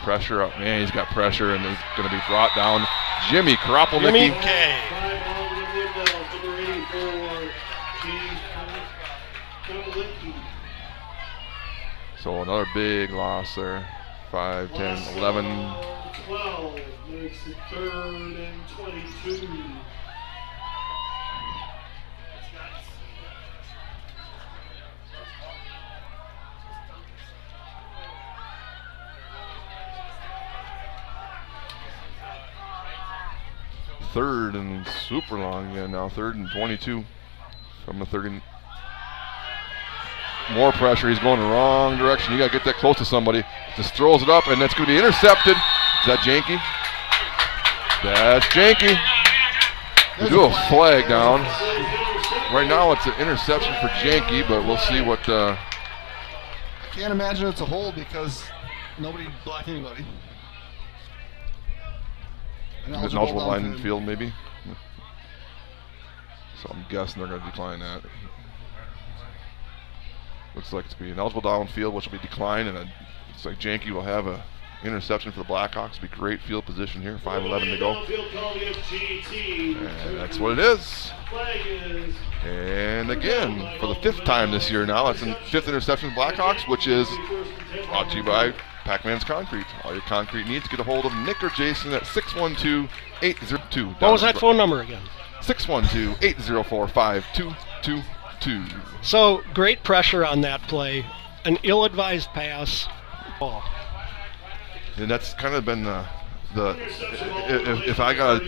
pressure up. Man, he's got pressure, and it's going to be brought down. Jimmy Kropelnicki. Jimmy K. So another big loss there. 5, 10, 11. 12 makes it 3rd and 22. Third and super long again now. 3rd and 22 from the 30. More pressure. He's going the wrong direction. You got to get that close to somebody. Just throws it up, and that's going to be intercepted. Is that Janke? That's Janke. We do a flag down. Right now it's an interception for Janke, but we'll see what. I can't imagine it's a hold because nobody blocked anybody. An eligible line in field, maybe. So I'm guessing they're going to decline that. Looks like it's going to be an eligible downfield, which will be declined, and looks like Janke will have a interception for the Blackhawks. Be great field position here. 5:11 to go. And that's what it is. And again, for the 5th time this year now, it's the 5th interception of the Blackhawks, which is brought to you by Pac-Man's Concrete. All your concrete needs, get a hold of Nick or Jason at 612-802. What was that phone number again? 612-804-5222. So great pressure on that play. An ill-advised pass. Ball. And that's kind of been if I gotta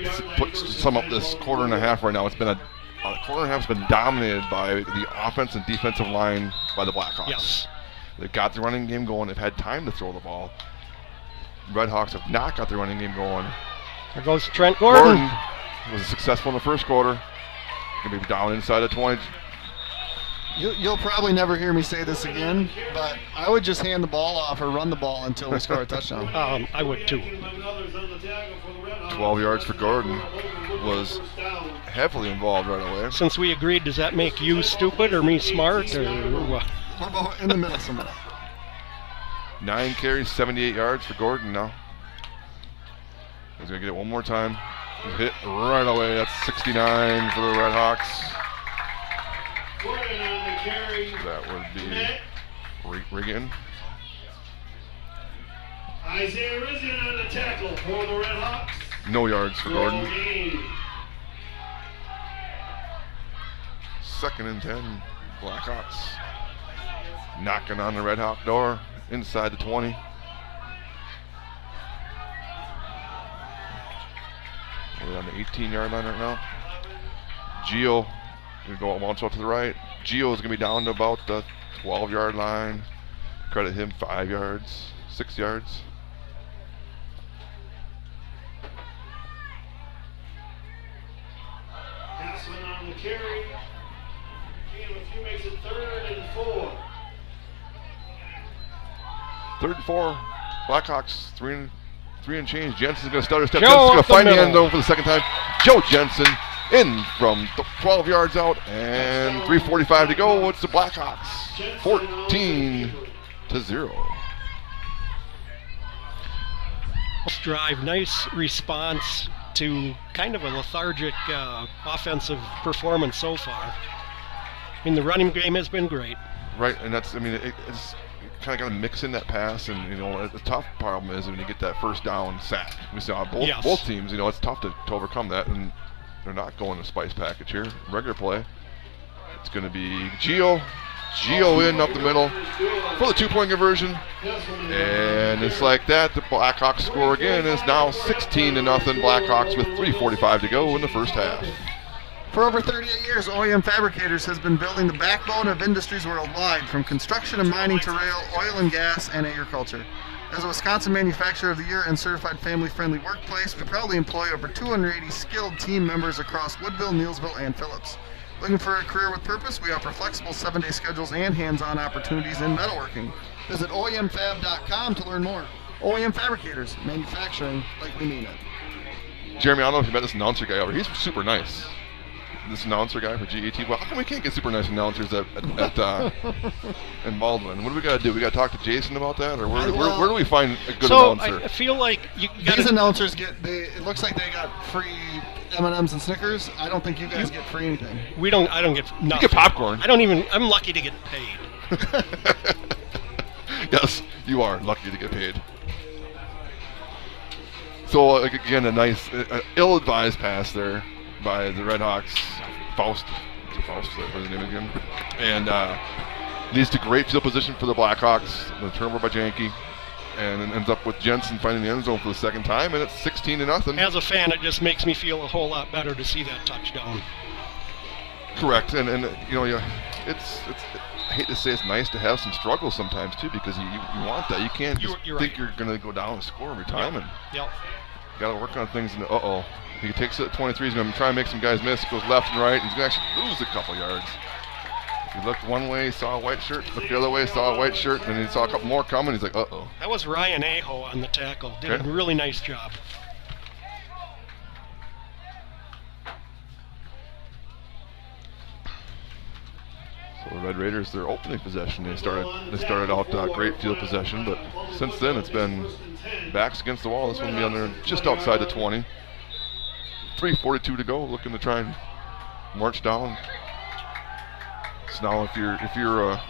sum up this quarter and a half right now, it's been a quarter and a half's been dominated by the offense and defensive line by the Blackhawks. Yes. They've got the running game going. They've had time to throw the ball. Redhawks have not got the running game going. There goes Trent Gordon. Was successful in the first quarter. Gonna be down inside the 20. You'll probably never hear me say this again, but I would just hand the ball off or run the ball until we score a touchdown. I would too. 12 yards for Gordon. Was heavily involved right away. Since we agreed, does that make you stupid or me smart or what? We're about in the middle somewhere. 9 carries, 78 yards for Gordon now. He's going to get it one more time. He's hit right away. That's 69 for the Redhawks. That would be Regan. Isaiah Rizian on the tackle for the Redhawks. No yards for Gordon. 2nd and 10, Blackhawks. Knocking on the Redhawk door inside the 20. We're on the 18-yard line right now. Geo going to go launch out to the right. Geo is going to be down to about the 12-yard line. Credit him 5 yards, 6 yards. Passman on the carry. And a few makes it 3rd and 4. 3rd and 4. Blackhawks 3 and change. Jensen's going to start her step. Joe Jensen's going up to find the the end middle. zone for the 2nd time. Joe Jensen in from 12 yards out and 3:45 to go. It's the Blackhawks 14-0. Drive, nice response to kind of a lethargic offensive performance so far. I mean, the running game has been great. Right, and that's, I mean, it's kind of got to mix in that pass, and, you know, the tough problem is when you get that first down sack. We saw both teams, you know, it's tough to overcome that, and they're not going to spice package here. Regular play. It's going to be Geo in up the middle for the 2-point conversion. And it's like that. The Blackhawks score again. It's now 16-0. Blackhawks with 3:45 to go in the first half. For over 38 years, OEM Fabricators has been building the backbone of industries worldwide, from construction and mining to rail, oil and gas, and agriculture. As a Wisconsin Manufacturer of the Year and Certified Family-Friendly Workplace, we proudly employ over 280 skilled team members across Woodville, Neillsville, and Phillips. Looking for a career with purpose? We offer flexible 7-day schedules and hands-on opportunities in metalworking. Visit OEMFab.com to learn more. OEM Fabricators, manufacturing like we mean it. Jeremy, I don't know if you met this announcer guy over here. He's super nice. This announcer guy for G.E.T. Well, how come we can't get super nice announcers in Baldwin? What do we got to do? We got to talk to Jason about that, or where do we find a good announcer? I feel like these announcers get. It looks like they got free M&Ms and Snickers. I don't think you guys get free anything. I don't get nothing. You get popcorn. I'm lucky to get paid. Yes, you are lucky to get paid. So again, a nice, ill-advised pass there by the Redhawks. Faust, what's his name again? And leads to great field position for the Blackhawks. The turnover by Janke, and it ends up with Jensen finding the end zone for the 2nd time, and it's 16-0. As a fan, it just makes me feel a whole lot better to see that touchdown. Correct, and you know, it's I hate to say it's nice to have some struggles sometimes too, because you want that. You can't just you're think right. you're going to go down and score every time, and Yep. got to work on things. And he takes it at 23. He's going to try and make some guys miss. Goes left and right. He's going to actually lose a couple yards. He looked one way, saw a white shirt. Looked the other way, saw a white shirt. And he saw a couple more coming. He's like, That was Ryan Aho on the tackle. Did Okay. a really nice job. So the Red Raiders, their opening possession, they started out great field possession, but since then it's been backs against the wall. This one will be on there just outside the 20. 3:42 to go, looking to try and march down. So now if you're a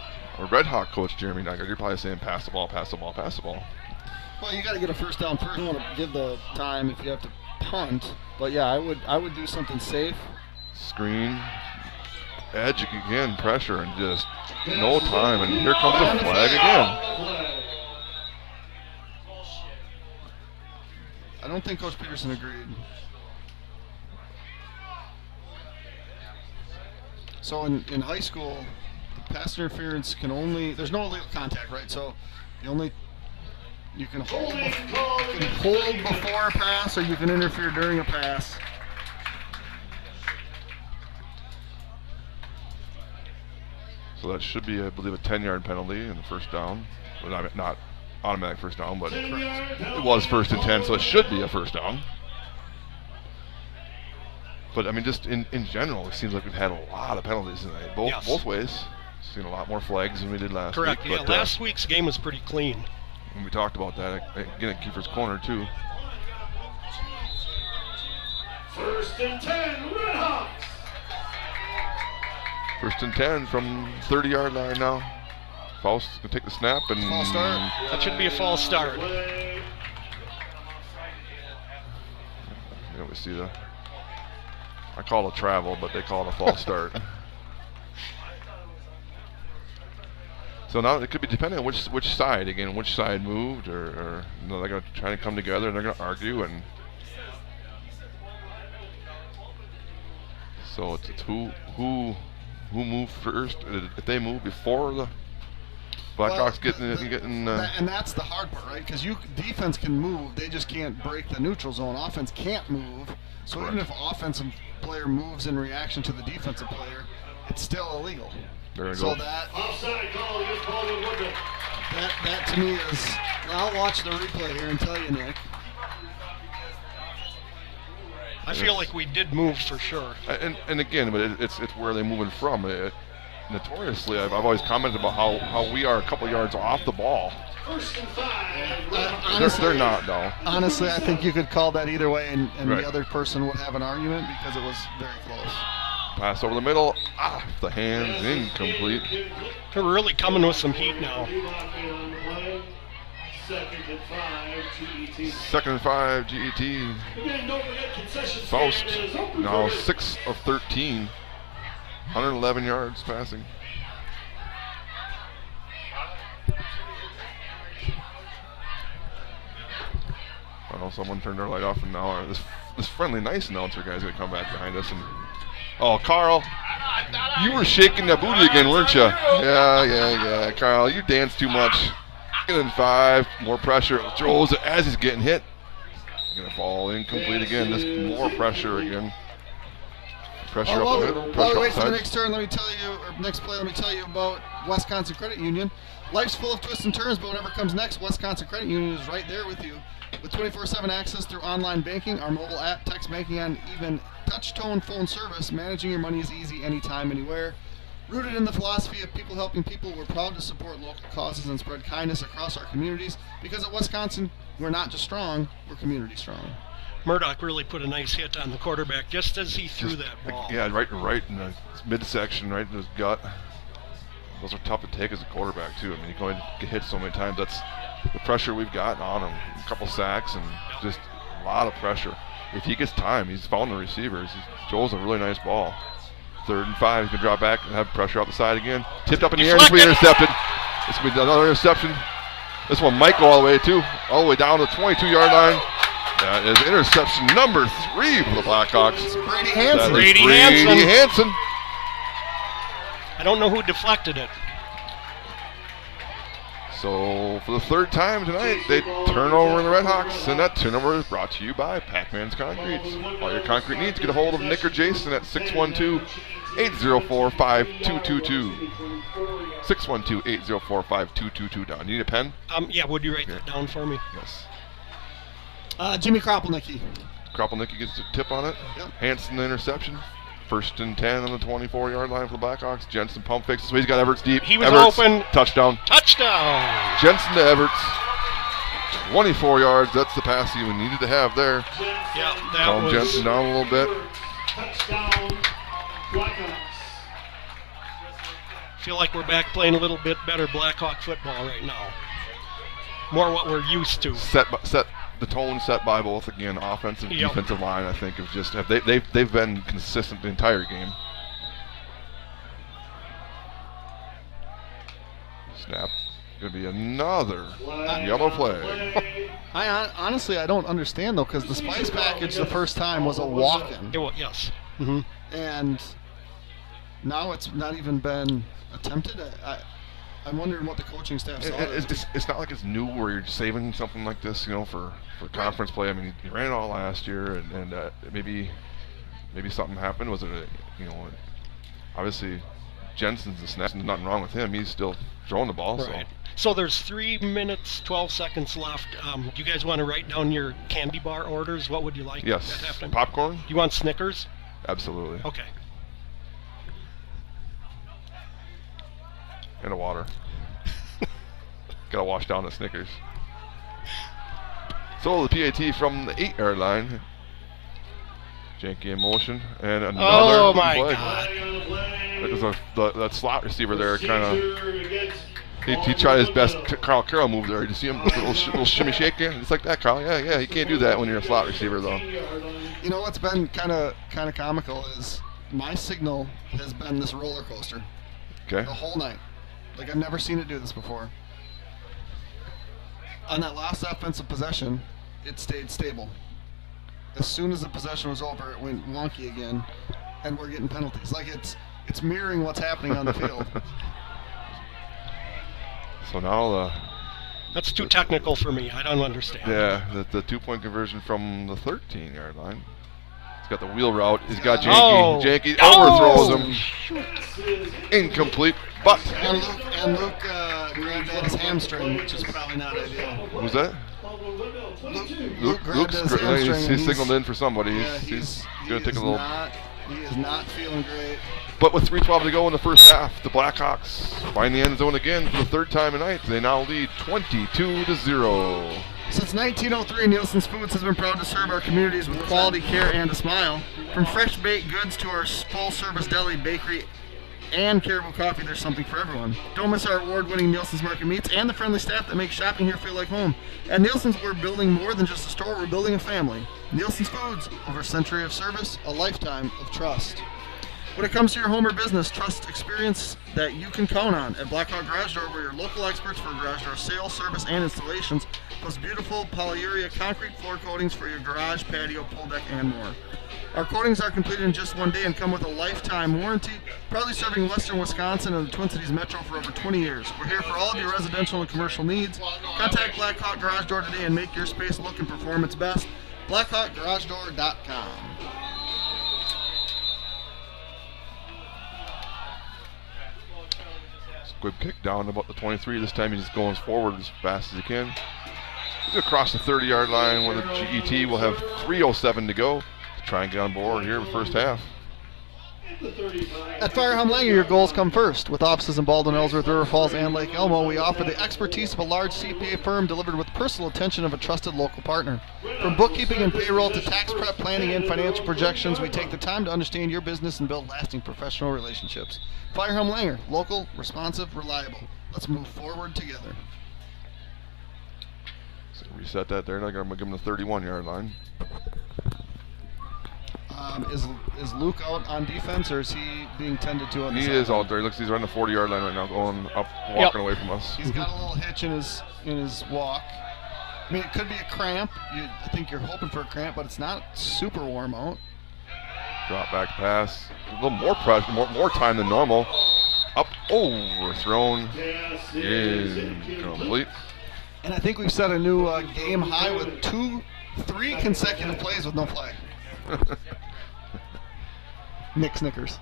Red Hawk coach, Jeremy Nygaard, you're probably saying pass the ball, pass the ball, pass the ball. Well, you got to get a first down first. You don't want to give the time if you have to punt, but yeah, I would do something safe. Screen, edge again, pressure, and just no time, and here comes the flag again. I don't think Coach Peterson agreed. So in high school, the pass interference can only, there's no illegal contact, right? So you can hold before a pass, or you can interfere during a pass. So that should be, I believe, a 10-yard penalty in the first down. Well, not automatic first down, but it was 1st and 10, so it should be a first down. But I mean, just in general, it seems like we've had a lot of penalties tonight, both ways. Seen a lot more flags than we did last week. Correct. Yeah, last week's game was pretty clean. And we talked about that again at Kiefer's Corner too. 1st and 10, Red Hawks. 1st and 10 from 30-yard line now. Faust can take the snap and False start. That should be a false start. We see I call it travel, but they call it a false start. So now it could be depending on which side, again, which side moved, or they're going to try to come together and they're going to argue, and so it's who moved first. If they move before the Blackhawks and that's the hard part, right? Because defense can move, they just can't break the neutral zone. Offense can't move, so even if offensive player moves in reaction to the defensive player, it's still illegal. There we so go. that Offside call against Baldwin Woodville. that to me is. I'll watch the replay here and tell you, Nick. I feel like we did move for sure. And again, but it's where they're moving from. Notoriously, I've always commented about how we are a couple yards off the ball. 1st and 5. Honestly, they're not, though. Honestly, I think you could call that either way, and Right. the other person would have an argument because it was very close. Pass over the middle, off the hands, incomplete. They're really coming with some heat now. 2nd and 5, G.E.T. 2nd and 5, G.E.T. Again, don't forget concession Faust stand is open now for 6 of 13, 111 yards passing. Well, someone turned their light off, and now this friendly, nice announcer guy's gonna come back behind us. And oh, Carl, you were shaking that booty again, weren't you? Yeah, Carl, you danced too much. 2nd and 5, more pressure. Throws it as he's getting hit. Gonna fall incomplete again. This more pressure again. Pressure up the middle. While Pressure we wait up for the the next turn, let me tell you, or next play, let me tell you about Wisconsin Credit Union. Life's full of twists and turns, but whatever comes next, Wisconsin Credit Union is right there with you. With 24/7 access through online banking, our mobile app, text banking, and even touch-tone phone service, managing your money is easy anytime, anywhere. Rooted in the philosophy of people helping people, we're proud to support local causes and spread kindness across our communities, because at Wisconsin, we're not just strong, we're community strong. Murdoch really put a nice hit on the quarterback just as he threw that ball. Yeah, right in the midsection, right in his gut. Those are tough to take as a quarterback too. I mean, you can only get hit so many times. That's the pressure we've gotten on him. A couple sacks and just a lot of pressure. If he gets time, he's found the receivers. Joel's a really nice ball. 3rd and 5, he can drop back and have pressure out the side again. Tipped up in the air, this will be intercepted. This will be another interception. This one might go all the way too, all the way down to the 22-yard line. That is interception number 3 for the Blackhawks. Brady Hansen. Brady Hansen. I don't know who deflected it. So for the 3rd time tonight, they turn over the Red Hawks, and that turnover is brought to you by Pac-Man's Concretes. All your concrete needs, get a hold of Nick or Jason at 612-804-5222. 612-804-5222. Down. You need a pen? Yeah, would you write that down for me? Yes. Jimmy Kropelnicki. Kropelnicki gets a tip on it. Yep. Hansen the interception. First and 10 on the 24-yard line for the Blackhawks. Jensen pump fakes, so he's got Everts deep. He was Everts, open. Touchdown. Touchdown! Jensen to Everts. 24 yards. That's the pass he needed to have there. Yeah, that Calm was... Jensen down a little bit. Touchdown, Blackhawks. Feel like we're back playing a little bit better Blackhawk football right now. More what we're used to. Set the tone set by both again, offensive, Yep. defensive line. I think of just they've been consistent the entire game. Snap. Gonna be another yellow flag. Honestly, I don't understand though, because the spice package the first time was a walk-in, Yes. Mm-hmm. and now it's not even been attempted. I'm wondering what the coaching staff saw. It's not like it's new where you're saving something like this, for conference play. I mean, you ran it all last year, and maybe something happened. Was it obviously Jensen's the snap. There's nothing wrong with him. He's still throwing the ball. Right. So there's 3 minutes, 12 seconds left. Do you guys want to write down your candy bar orders? What would you like? Yes. at halftime? Popcorn? You want Snickers? Absolutely. Okay. And a water. Gotta wash down the Snickers. So the PAT from the 8-yard line. Janky in motion, and another Oh my flag. God. Because that slot receiver there kind of he tried his best Carl Carroll move there. Did you see him? Little shimmy shake there? Just like that, Carl. Yeah. You can't do that when you're a slot receiver, though. You know what's been kind of comical is my signal has been this roller coaster Okay. the whole night. Like, I've never seen it do this before. On that last offensive possession, it stayed stable. As soon as the possession was over, it went wonky again, and we're getting penalties. Like, it's mirroring what's happening on the field. So now That's too technical for me. I don't understand. the 2-point conversion from the 13-yard line. He's got the wheel route. He's got Janky. Oh. Janky Oh. overthrows him. Incomplete. But And Luke grabbed at his hamstring, which is probably not ideal. who's that? Luke grabbed at his hamstring. He's signaled in for somebody. Yeah, He's going to take a little. He is not feeling great. But with 3:12 to go in the first half, the Blackhawks find the end zone again for the third time tonight. They now lead 22-0. Since 1903, Nielsen's Foods has been proud to serve our communities with quality care and a smile. From fresh baked goods to our full-service deli, bakery, and Caribou Coffee, there's something for everyone. Don't miss our award-winning Nielsen's Market Meats and the friendly staff that make shopping here feel like home. At Nielsen's, we're building more than just a store, we're building a family. Nielsen's Foods, over a century of service, a lifetime of trust. When it comes to your home or business, trust experience that you can count on. At Blackhawk Garage Door, we're your local experts for garage door sales, service, and installations, plus beautiful polyurea concrete floor coatings for your garage, patio, pool deck, and more. Our coatings are completed in just one day and come with a lifetime warranty. Proudly serving Western Wisconsin and the Twin Cities Metro for over 20 years. We're here for all of your residential and commercial needs. Contact Blackhawk Garage Door today and make your space look and perform its best. BlackhawkGarageDoor.com. Squib kick down about the 23. This time he's just going forward as fast as he can. He's across the 30-yard line where the G.E.T. will have 3:07 to go to try and get on board here in the first half. At Firehelm Langer, your goals come first. With offices in Baldwin, Ellsworth, River Falls, and Lake Elmo, we offer the expertise of a large CPA firm delivered with personal attention of a trusted local partner. From bookkeeping and payroll to tax prep, planning, and financial projections, we take the time to understand your business and build lasting professional relationships. Firehelm Langer, local, responsive, reliable. Let's move forward together. So reset that there. Now I'm going to give him the 31-yard line. Is Luke out on defense, or is he being tended to on the He sideline? is out there. He looks, he's running the 40-yard line right now, going up, walking away from us. He's got a little hitch in his walk. I mean, it could be a cramp. I think you're hoping for a cramp, but it's not super warm out. Drop back pass. A little more pressure, more time than normal. Up, overthrown. Incomplete. And I think we've set a new game high with 3 consecutive plays with no flag. Nick Snickers.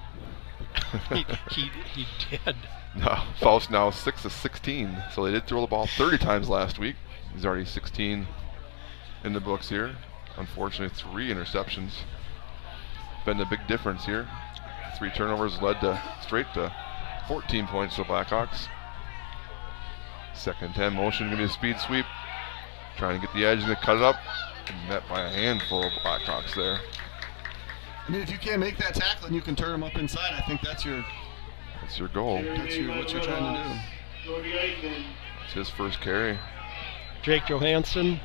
he did. No, Faust now 6 of 16. So they did throw the ball 30 times last week. He's already 16 in the books here. Unfortunately, 3 interceptions. Been the big difference here. 3 turnovers led to straight to 14 points for the Blackhawks. 2nd and 10 motion, going to be a speed sweep. Trying to get the edge and cut it up. And met by a handful of Blackhawks there. I mean, if you can't make that tackle and you can turn them up inside, I think that's your goal. what you're trying to do. It's his first carry. Jake Johansson.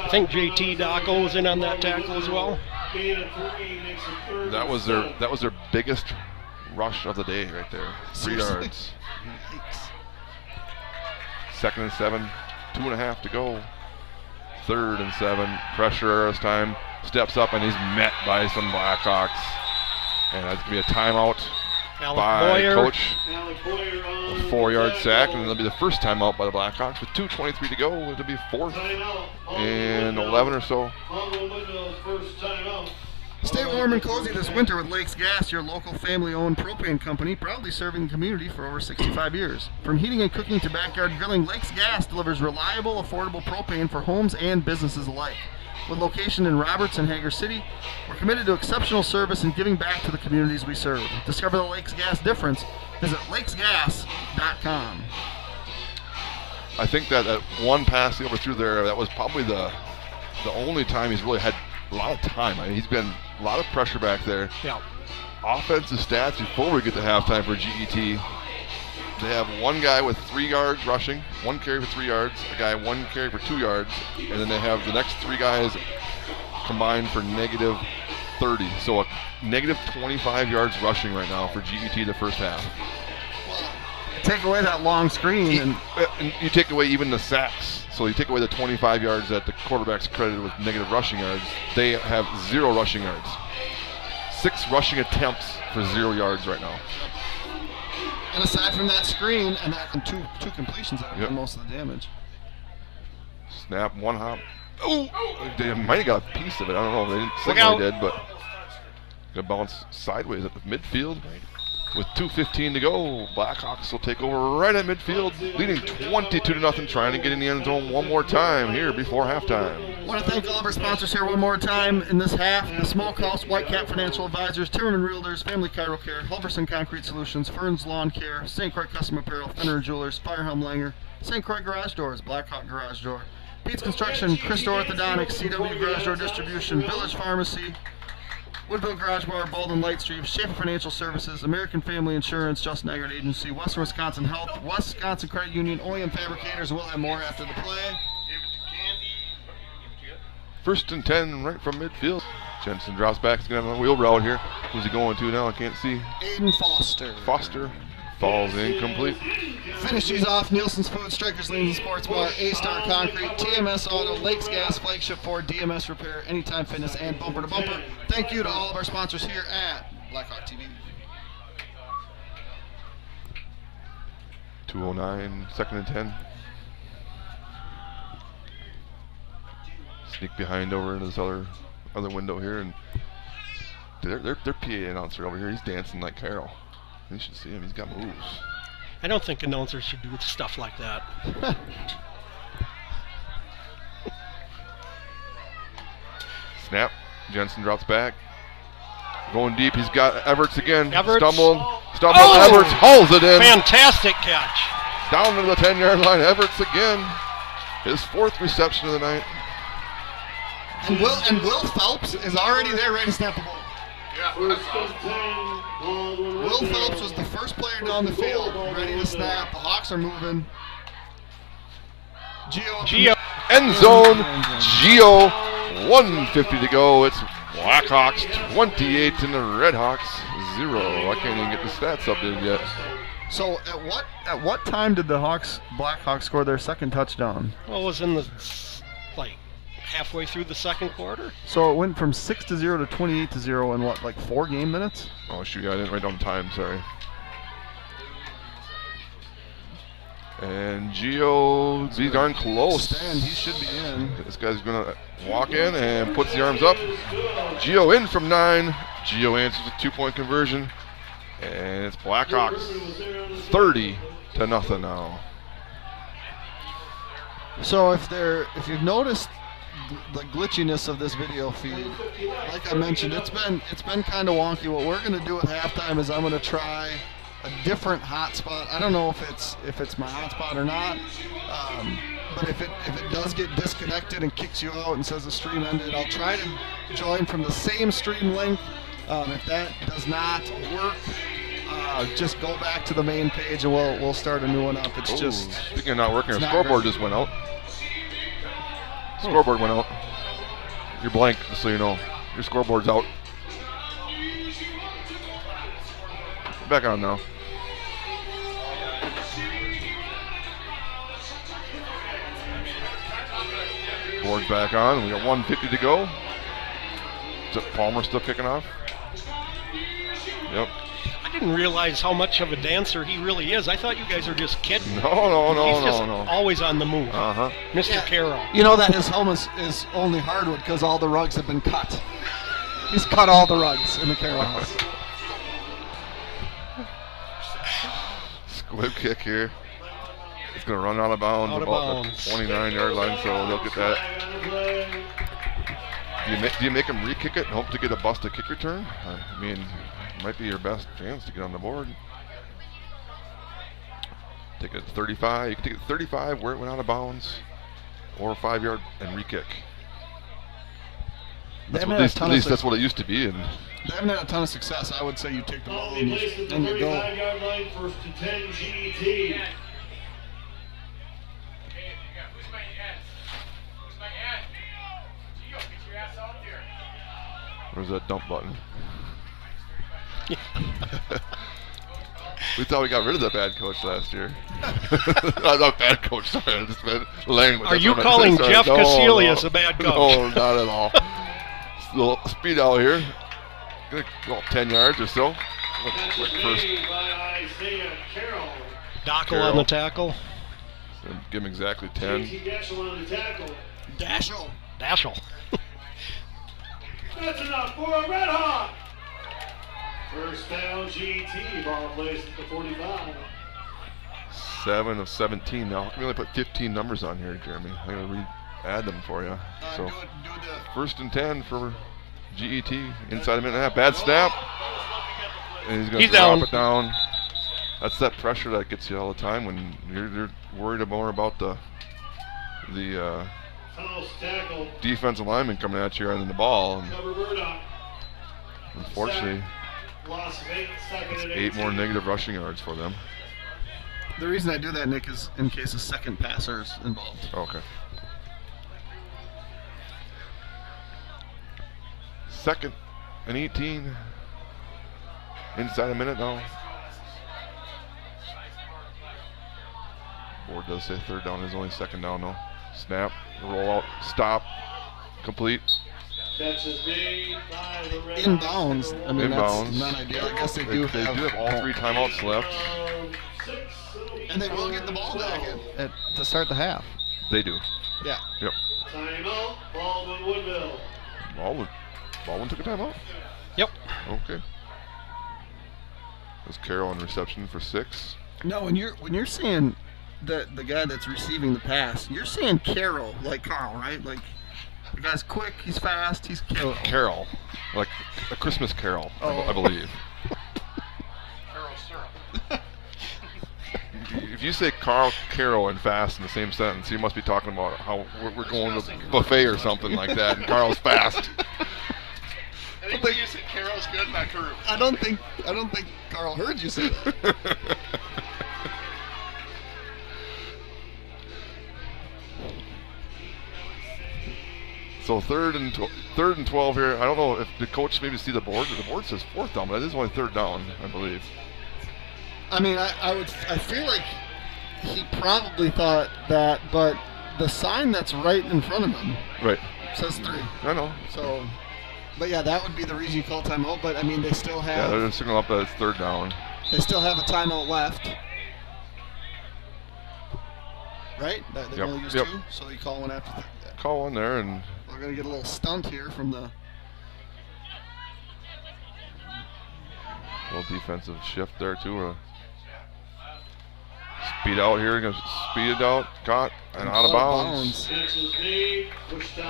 I think G.E.T. Dockel was in on that tackle as well. That was their biggest rush of the day right there. 3 yards. 2nd and 7, 2.5 to go. 3rd and 7, pressure this time. Steps up and he's met by some Blackhawks. And that's going to be a timeout by Coach. A 4-yard sack, and it'll be the first timeout by the Blackhawks with 2:23 to go. It'll be 4th and 11 or so. Stay warm and cozy this winter with Lakes Gas, your local family-owned propane company, proudly serving the community for over 65 years. From heating and cooking to backyard grilling, Lakes Gas delivers reliable, affordable propane for homes and businesses alike. With location in Roberts and Hager City, we're committed to exceptional service and giving back to the communities we serve. Discover the Lakes Gas difference. Visit lakesgas.com. I think that one pass he overthrew there, that was probably the only time he's really had a lot of time. I mean, he's been a lot of pressure back there. Yeah. Offensive stats before we get to halftime for G.E.T. They have one guy with 3 yards rushing, 1 carry for 3 yards, a guy 1 carry for 2 yards, and then they have the next 3 guys combined for negative 30. So a negative 25 yards rushing right now for G.E.T. the first half. Take away that long screen and you take away even the sacks. So you take away the 25 yards that the quarterback's credited with negative rushing yards. They have 0 rushing yards. 6 rushing attempts for 0 yards right now. And aside from that screen and that two completions that have done most of the damage. Snap, 1 hop. Oh! They might have got a piece of it. I don't know. They didn't signal they did, but gonna bounce sideways at the midfield. With 2:15 to go, Blackhawks will take over right at midfield, leading 22-0, trying to get in the end zone one more time here before halftime. I want to thank all of our sponsors here one more time in this half. The Smokehouse, Whitecap Financial Advisors, Timmerman Realtors, Family Chiro Care, Hulverson Concrete Solutions, Fern's Lawn Care, St. Croix Custom Apparel, Fenner Jewelers, Firehelm Langer, St. Croix Garage Doors, Blackhawk Garage Door, Pete's Construction, Christo Orthodontics, CW Garage Door Distribution, Village Pharmacy, Woodville Garage Bar, Baldwin Light Street, Schaefer Financial Services, American Family Insurance, Justin Eggert Agency, Western Wisconsin Health, Wisconsin Credit Union, OEM Fabricators, and we'll have more after the play. 1st and 10 right from midfield. Jensen drops back. He's going to have a wheel route here. Who's he going to now? I can't see. Aiden Foster. Foster falls incomplete. Finish these off. Nielsen's Food, Strikers Lanes and Sports Bar, A-Star Concrete, TMS Auto, Lakes Gas, Flagship Ford, DMS Repair, Anytime Fitness, and Bumper to Bumper. Thank you to all of our sponsors here at Blackhawk TV. 2:09, 2nd and 10. Sneak behind over into this other window here, and their PA announcer over here, he's dancing like Carol. You should see him. He's got moves. I don't think announcers should do stuff like that. Snap. Jensen drops back. Going deep. He's got Everts again. Everts. Stumbled. Everts hauls it in. Fantastic catch. Down to the 10-yard line. Everts again. His 4th reception of the night. And Will Phelps is already there ready to snap the ball. Yeah. Will Phelps was the first player down the field, ready to snap. The Hawks are moving. Geo. End zone. Geo. 1:50 to go. It's Blackhawks 28 and the Redhawks 0. I can't even get the stats updated yet. So at what time did the Blackhawks score their 2nd touchdown? Well, it was in the halfway through the 2nd quarter. So it went from 6-0 to 28-0 in what, 4 game minutes? Oh shoot, I didn't write down time, sorry. And Geo, he's darn close. He should be in. This guy's gonna walk in and puts the arms up. Geo in from 9. Geo answers a 2-point conversion. And it's Blackhawks 30-0 now. So if you've noticed, the glitchiness of this video feed. Like I mentioned, it's been kind of wonky. What we're going to do at halftime is I'm going to try a different hotspot. I don't know if it's my hotspot or not, but if it does get disconnected and kicks you out and says the stream ended, I'll try to join from the same stream link. If that does not work, just go back to the main page and we'll start a new one up. It's just speaking of not working, our not scoreboard great. just went out. Scoreboard went out. You're blank, just so you know. Your scoreboard's out. Back on now. Board's back on. We got 1:50 to go. Is it Palmer still kicking off? Yep. I didn't realize how much of a dancer he really is. I thought you guys were just kidding. No. He's just always on the move. Uh-huh. Mr. Carroll. You know that his home is only hardwood because all the rugs have been cut. He's cut all the rugs in the Carroll house. Squib kick here. It's going to run out of bounds Out of about bounds. the 29-yard line, so they'll get that. Do you make them re-kick it and hope to get a busted kick return? I mean, it might be your best chance to get on the board. Take it 35. You can take it 35 where it went out of bounds, or 5-yard and re-kick. That's what, at least that's what it used to be. And They haven't had a ton of success. I would say you take the ball Ball and placed at the you go. 35-yard line, first to 10, G.E.T. where's that dump button? We thought we got rid of the bad coach last year. Not bad coach, sorry, I just meant language. Are That's you what I calling said. Jeff No, Casilius no. a bad coach? No, not at all. Little speed out here. Gonna go 10 yards or so. Quick first. Made by Isaiah Carroll. Dockel on the tackle. And give him exactly 10. J.T. Dashel on the tackle. Dashel. That's enough for a Red Hawk. First down, G.E.T. Ball placed at the 45. 7 of 17 now. We only put 15 numbers on here, Jeremy. I'm gonna add them for you. So first and 10 for G.E.T. Inside a minute and a half. Bad snap. And he's gonna drop it down. That's that pressure that gets you all the time when you're worried more about the House tackle. defensive lineman coming at you rather than the ball. And Cover Murdoch. unfortunately, Loss of 8, second and 8 more 18. negative rushing yards for them. The reason I do that, Nick, is in case a second passer is involved. Okay. Second and 18. Inside a minute now. Board does say third down is only second down though. Snap, roll out, stop, complete. Catch is made by the Red Inbounds. I mean, Inbounds. that's not ideal. I guess they They do do have have all 3 timeouts left. And they will get the ball back to start the half. They do. Yeah. Yep. Timeout, Baldwin Woodville. Baldwin took a timeout? Yep. Okay. Was Carroll on reception for 6? No, when you're saying the guy that's receiving the pass, you're saying Carroll, like Carl, right? Like the guy's quick, he's fast, he's Carroll. Carol. Like a Christmas carol, I believe. If you say Carl, Carol, and fast in the same sentence, you must be talking about how we're going to a buffet or something like that, and Carl's fast. I think you said Carol's good, not Carew. I don't think Carl heard you say that. So third and 12 here. I don't know if the coach maybe see the board. The board says 4th down, but that is only 3rd down, I believe. I mean, I feel like he probably thought that, but the sign that's right in front of him Right. says 3. I know. So, but yeah, that would be the reason you call timeout. But I mean, they still Yeah, have they're going to signal up that it's 3rd down. they still have a timeout left, right? They Yep, only use yep. 2, so you call one after that. Call one there, and We're gonna get a little stunt here from the. little defensive shift there too. Speed out here, gonna speed it out, caught, and out of bounds.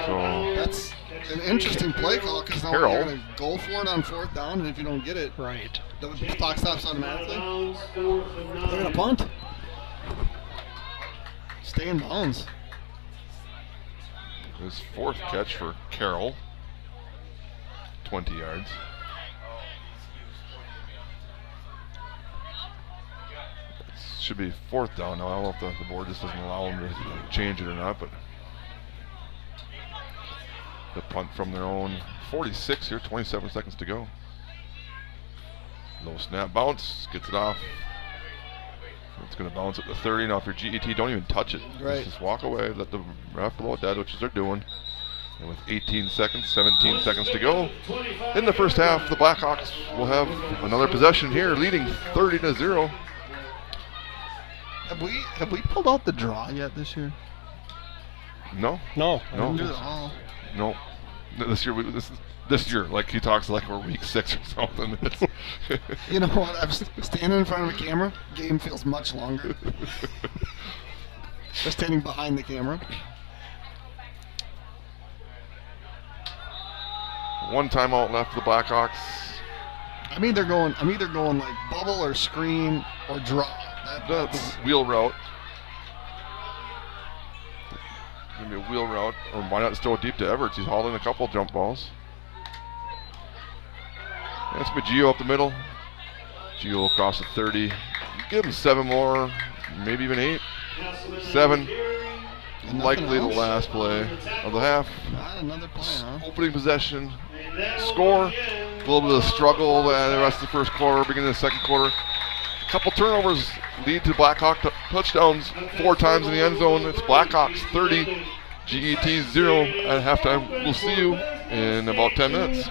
So That's an interesting play call because now Carroll. you're going to go for it on 4th down, and if you don't get it, Right. the clock stops automatically. They're going to punt. Stay in bounds. His 4th catch for Carroll. 20 yards. Should be 4th down now. I don't know if the board just doesn't allow them to change it or not, but the punt from their own 46 here, 27 seconds to go. Low snap bounce, gets it off. It's going to bounce at the 30. Now if you're G.E.T, don't even touch it. Right. Just walk away, let the ref blow it dead, which is they're doing. And with 18 seconds, 17 seconds to go in the first half, the Blackhawks will have another possession here, leading 30-0. Have we pulled out the draw yet this year? No, No. I No. don't Do think the so. all. no. This year, like he talks like we're week 6 or something. It's You know what? I'm standing in front of a camera. Game feels much longer. They're standing behind the camera. One timeout left for the Blackhawks. I'm either going like bubble or screen or draw. The wheel route. Gonna be a wheel route, or why not just throw it deep to Everts? He's hauling a couple jump balls. And it's Gio up the middle. Gio across the 30. Give him 7 more, maybe even 8. 7. And Likely the nothing else? last play of the half. Not another play, huh? Opening possession. Score. A little bit of struggle the rest of the first quarter, beginning of the second quarter. A couple turnovers lead to Blackhawk touchdowns 4 times in the end zone. It's Blackhawks 30, G.E.T 0 at halftime. We'll see you in about 10 minutes.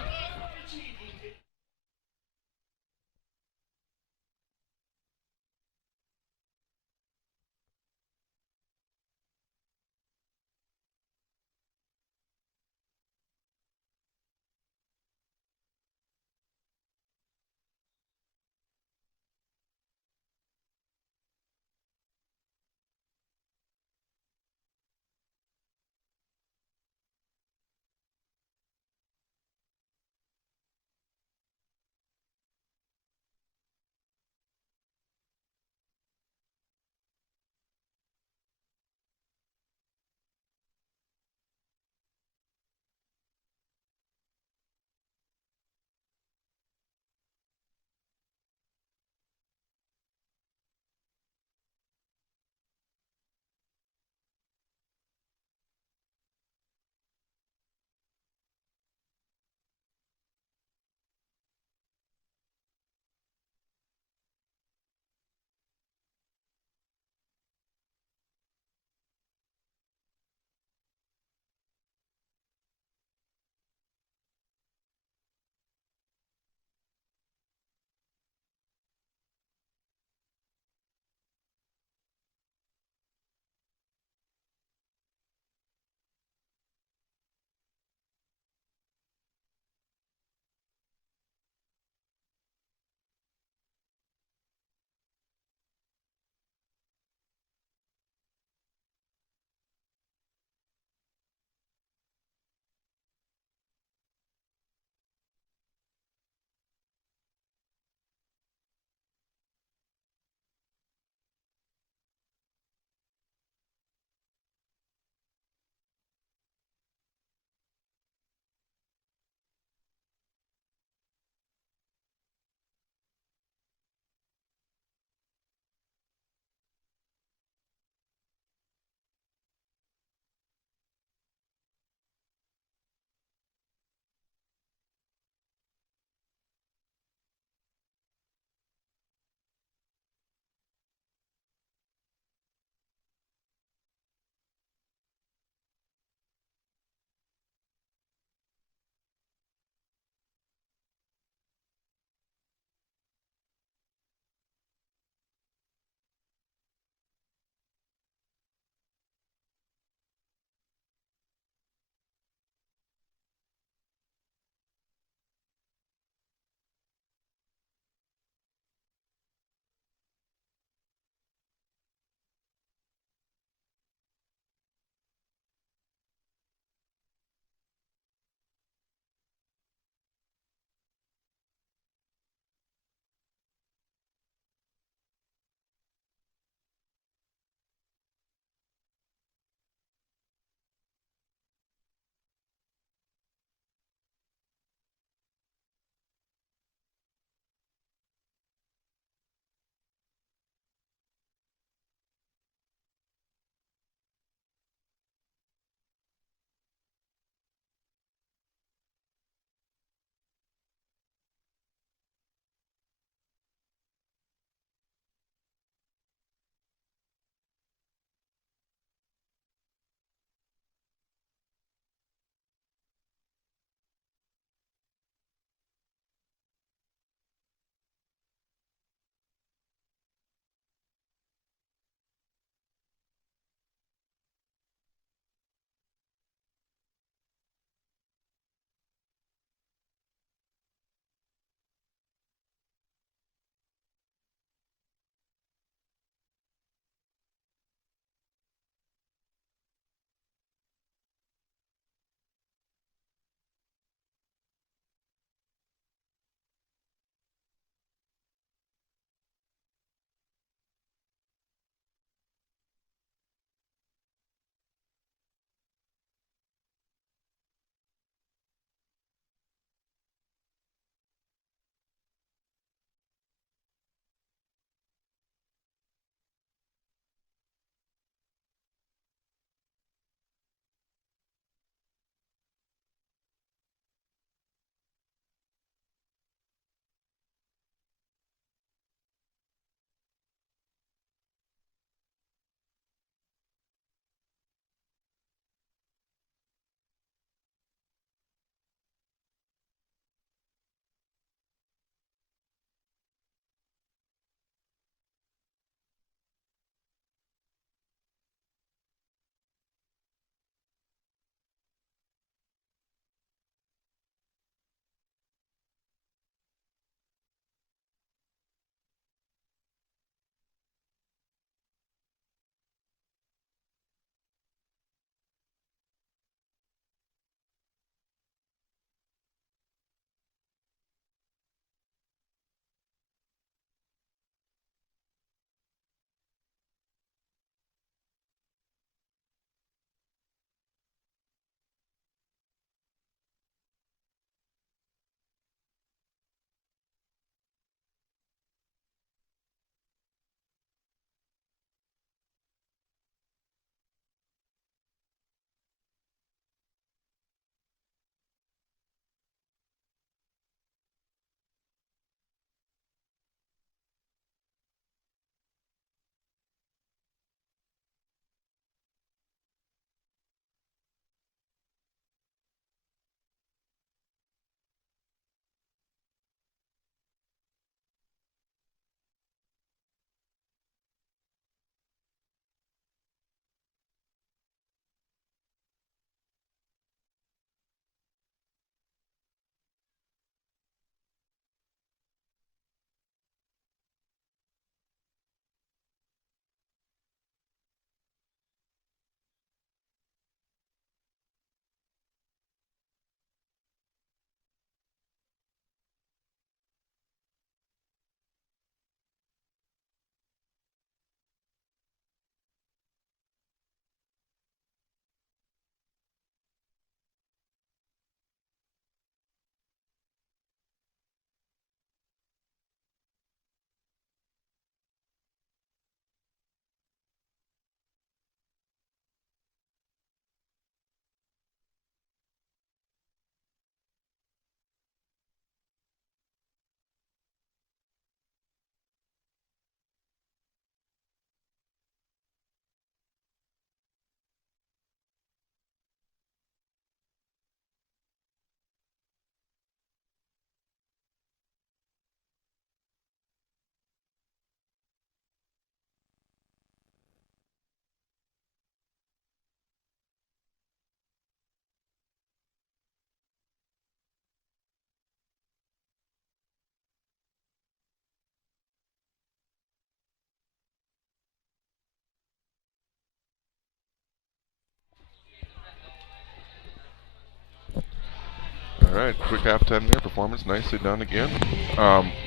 right, quick halftime there. Performance nicely done again.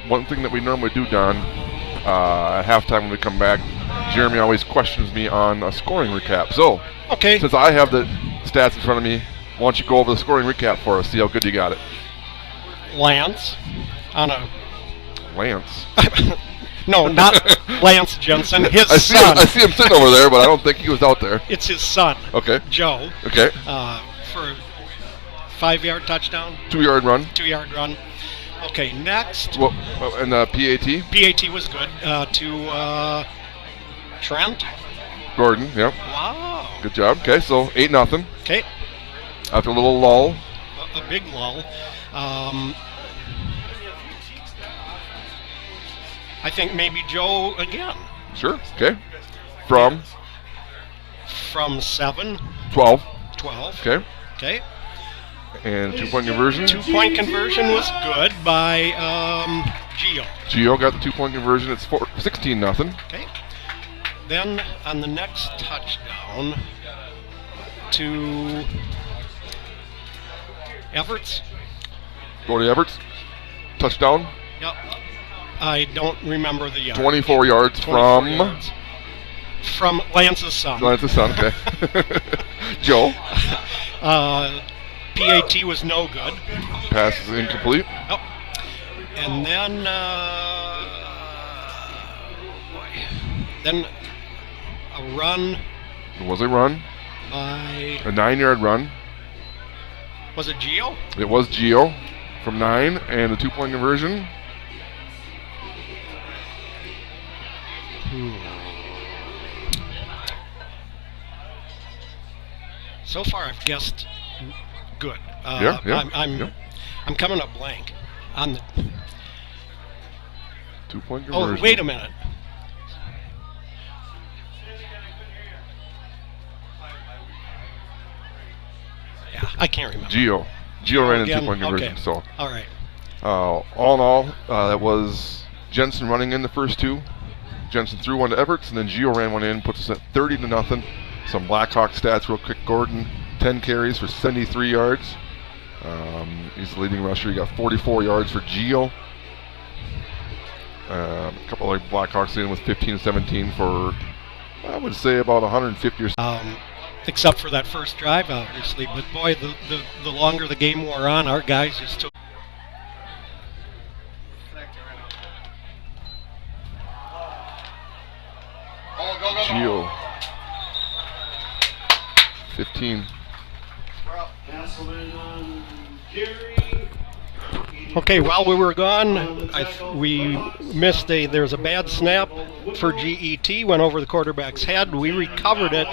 One thing that we normally do, Don, at halftime when we come back, Jeremy always questions me on a scoring recap. So, Okay. since I have the stats in front of me, why don't you go over the scoring recap for us, see how good you got it. Lance on a Lance. no, not Lance Jensen, his I son. see him sitting over there, but I don't think he was out there. It's his son, Okay. Joe, Okay. for a 5-yard touchdown, 2-yard run. 2-yard run. Okay, next. Well, and PAT. PAT was good to Trent. Gordon. Yep. Wow. Good job. Okay, so 8-0. Okay, After a little lull. a big lull. I think maybe Joe again. Sure. Okay. From From 7, 12. 12. Okay. Okay. And 2-point conversion. 2-point conversion was good by Gio. Gio got the 2-point conversion. It's 16-0. Okay. Then on the next touchdown to Everts. Go to Everts. Touchdown. Yep. I don't remember the yard. 24 yards 24 from yards. From Lance's son. Lance's son. Okay. Joe. PAT was no good. Pass is incomplete. Yep. And then, then a run It was a run. by, A 9-yard run. was it Gio? It was Gio from 9 and a 2-point conversion. So far, I've guessed good. Yeah. I'm coming up blank on the. 2-point conversion. Oh, wait a minute. Yeah, I can't remember. Gio ran in Again, 2-point conversion. okay. So, All right. all in all, that was Jensen running in the first two. Jensen threw one to Everts, and then Gio ran one in, puts us at 30-0. Some Blackhawk stats real quick. Gordon, 10 carries for 73 yards. He's the leading rusher. He got 44 yards for Gio. A couple of Blackhawks in with 15-17 for, I would say, about 150 or so. Except for that first drive, obviously. But boy, the longer the game wore on, our guys just took. Gio. 15. Hasselman on Jerry. Okay, while we were gone, we missed there was a bad snap for G.E.T. Went over the quarterback's head. We recovered it,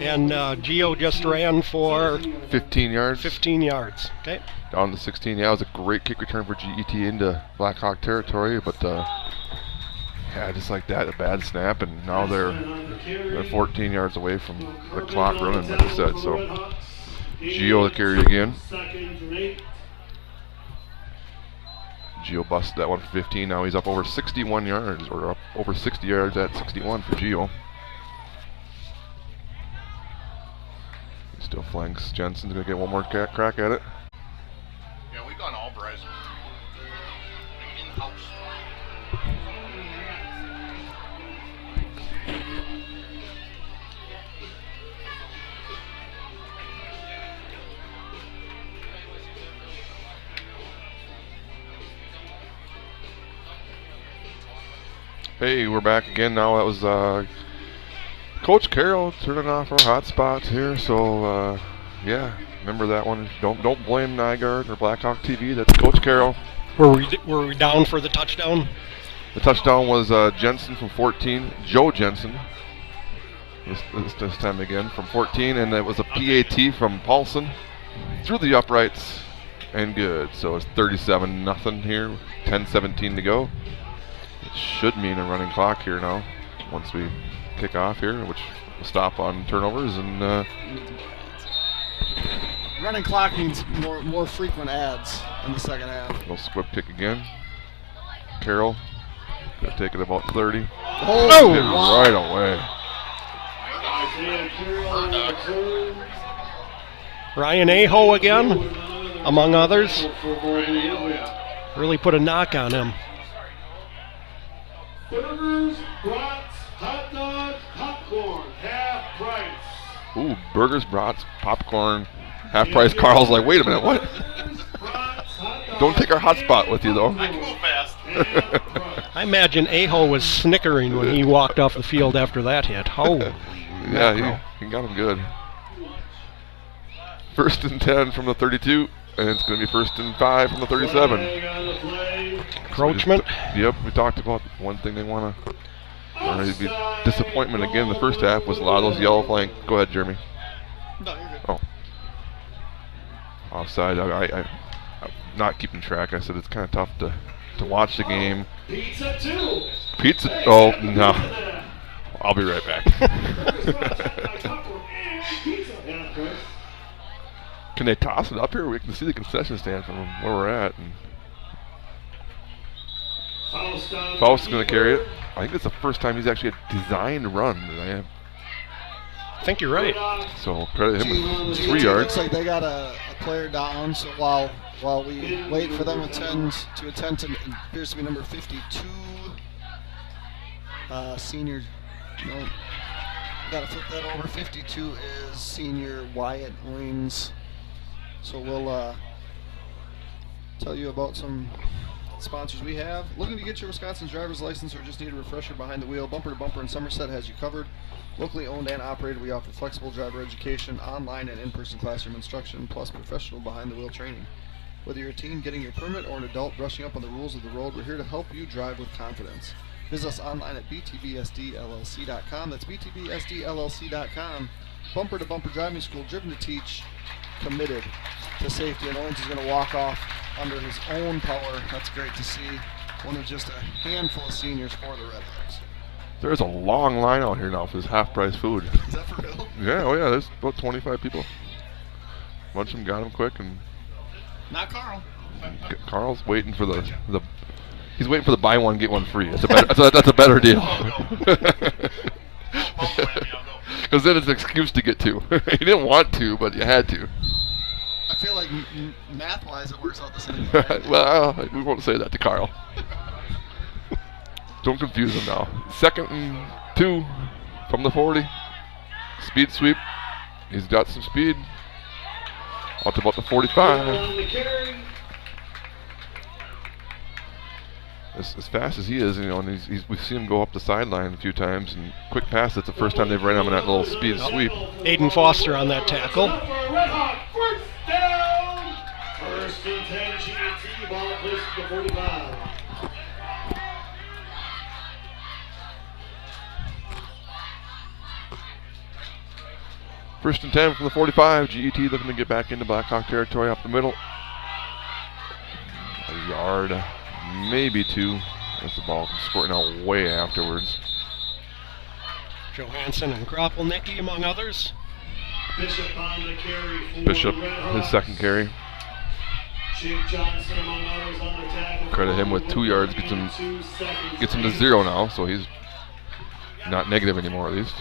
and Gio just ran for 15 yards. 15 yards. Okay. Down to 16. Yeah, it was a great kick return for G.E.T. into Blackhawk territory, but yeah, just like that, a bad snap, and now they're 14 yards away from the clock running, like I said. So Gio the carry again. Gio busted that one for 15. Now he's up over 61 yards, or up over 60 yards at 61 for Gio. He still flanks. Jensen's going to get one more crack at it. Yeah, we got Albright. In-house. Hey, we're back again now. That was Coach Carroll turning off our hotspot here. So yeah, remember that one. Don't blame Nygaard or Blackhawk TV. That's Coach Carroll. Were we down for the touchdown? The touchdown was Jensen from 14. Joe Jensen. This time again from 14, and it was a PAT from Paulson through the uprights and good. So it's 37-0 here. 10:17 to go. It should mean a running clock here now once we kick off here, which will stop on turnovers and Running clock means more frequent ads in the second half. little squib kick again. Carroll gonna take it about 30. Oh, Hit wow. right away. Isaiah Carroll on the return. Ryan Aho again. among others. Really put a knock on him. Burgers, brats, hot dogs, popcorn, half price. Ooh, burgers, brats, popcorn, half price. Carl's like, wait a minute, what? Don't take our hot spot with you, though. I can move fast. I imagine Aho was snickering when he walked off the field after that hit. Holy Yeah, mackerel. he got him good. 1st and 10 from the 32, and it's going to be 1st and 5 from the 37. Encroachment. Yep, we talked about one thing they want to. It'd be disappointment again in the first half was a lot of those yellow flank. Go ahead, Jeremy. No, you're good. Oh. Offside. I'm not keeping track. I said it's kind of tough to watch the game. Pizza 2. Pizza. Oh, no. I'll be right back. Can they toss it up here? We can see the concession stand from where we're at. And Faust's going to carry it. I think it's the first time he's actually a designed run that I have. I think you're right. So credit him with 3 It yards. looks like they got a player down, so while we wait for them to attend to appears to be number 52, senior. No, got to flip that over. 52 is senior Wyatt Wings. So we'll tell you about some sponsors we have. Looking to get your Wisconsin driver's license or just need a refresher behind the wheel? Bumper to Bumper in Somerset has you covered. Locally owned and operated, we offer flexible driver education, online and in-person classroom instruction, plus professional behind-the-wheel training. Whether you're a teen getting your permit or an adult brushing up on the rules of the road, we're here to help you drive with confidence. Visit us online at btbsdllc.com. That's btbsdllc.com. Bumper to Bumper Driving School, driven to teach, committed to safety. And Owens is going to walk off under his own power. That's great to see. One of just a handful of seniors for the Redhawks. There's a long line out here now for this half-price food. Is that for real? Yeah, oh yeah, there's about 25 people. Bunch of them got him quick, and Not Carl. Carl's waiting for the he's waiting for the buy one get one free. That's a better that's a better deal. Because then it's an excuse to get two. You didn't want to, but you had to. I feel like math-wise it works out the same. Well, we won't say that to Carl. Don't confuse him now. 2nd and 2 from the 40. Speed sweep. He's got some speed. Out to about the 45. As fast as he is, you know, and we've seen him go up the sideline a few times and quick pass. It's the first time they've ran him in that little speed sweep. Aiden Foster on that tackle. First and 10, G.E.T. ball placed to the 45. First and 10 from the 45. G.E.T. looking to get back into Blackhawk territory up the middle. A yard, maybe 2. As the ball comes squirting out way afterwards. Johansson and Kropelnicki among others. Bishop on the carry for Bishop, the his Redhawks. 2nd carry. Jake Johnson among others on the tackle. Credit him with 2 yards. Gets him to 0 now, so he's not negative anymore at least.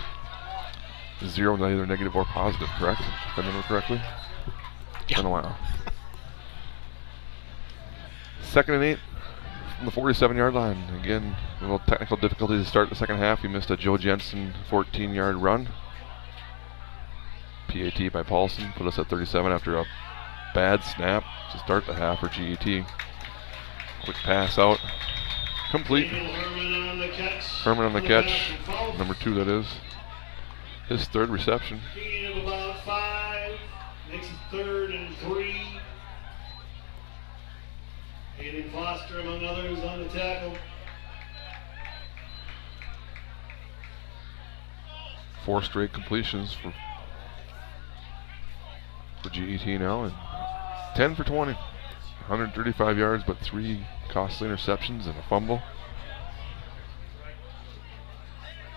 0, neither negative or positive, correct? If I remember correctly? It's been a while. 2nd and 8 from the 47-yard line. Again, a little technical difficulty to start the second half. He missed a Joe Jensen 14-yard run. PAT by Paulson put us at 37 after a bad snap to start the half for G.E.T. Quick pass out. Complete. Herman on the catch. Number 2, that is. His 3rd reception. Gain of about 5. Makes it 3rd and 3. Aiden Foster among others on the tackle. 4 straight completions for G.E.T. now, and 10 for 20. 135 yards, but 3 costly interceptions and a fumble.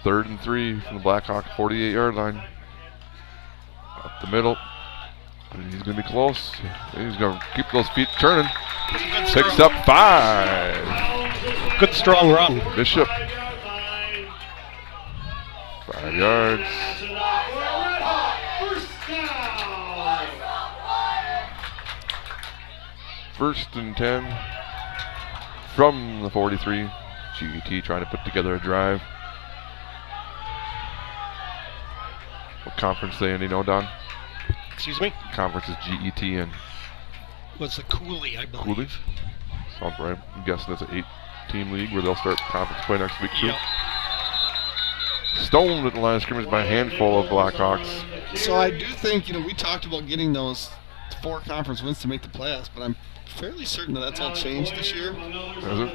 3rd and 3 from the Blackhawk 48-yard line. Up the middle. He's going to be close. He's going to keep those feet turning. Picks up 5. Good strong run. Bishop. 5 yards. 1st and 10 from the 43. G.E.T. trying to put together a drive. What conference they in, you know, Don? Excuse me? Conference is G.E.T. in. Was the Cooley, I believe. Cooley? Sounds right. I'm guessing it's an 8-team league where they'll start conference play next week too. Yep. Stoned at the line of scrimmage by a handful of Blackhawks. So I do think, we talked about getting those 4 conference wins to make the playoffs, but I'm fairly certain that that's all changed this year. Is it?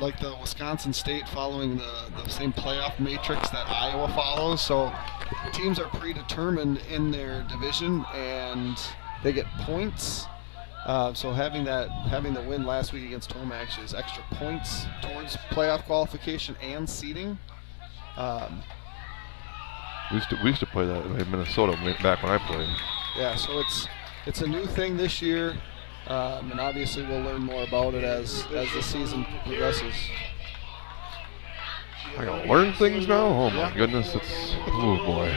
With the Wisconsin State following the same playoff matrix that Iowa follows. So teams are predetermined in their division and they get points. So having the win last week against Toma actually is extra points towards playoff qualification and seeding. We used to play that in Minnesota back when I played. Yeah, so it's a new thing this year, and obviously we'll learn more about it as the season progresses. I gotta learn things now? Oh my goodness, oh boy.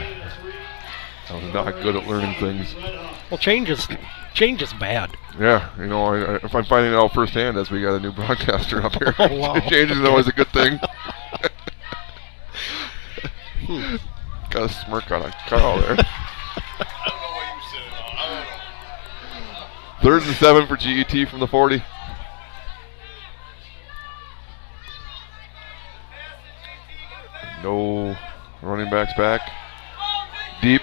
I was not good at learning things. Well, change is bad. Yeah, if I'm finding it out firsthand as we got a new broadcaster up here. Oh, wow. Change is always a good thing. Got a smirk on a Carl there. I don't know what you said at all. I don't know. 3rd and 7 for G.E.T. from the 40. No running backs back. Deep.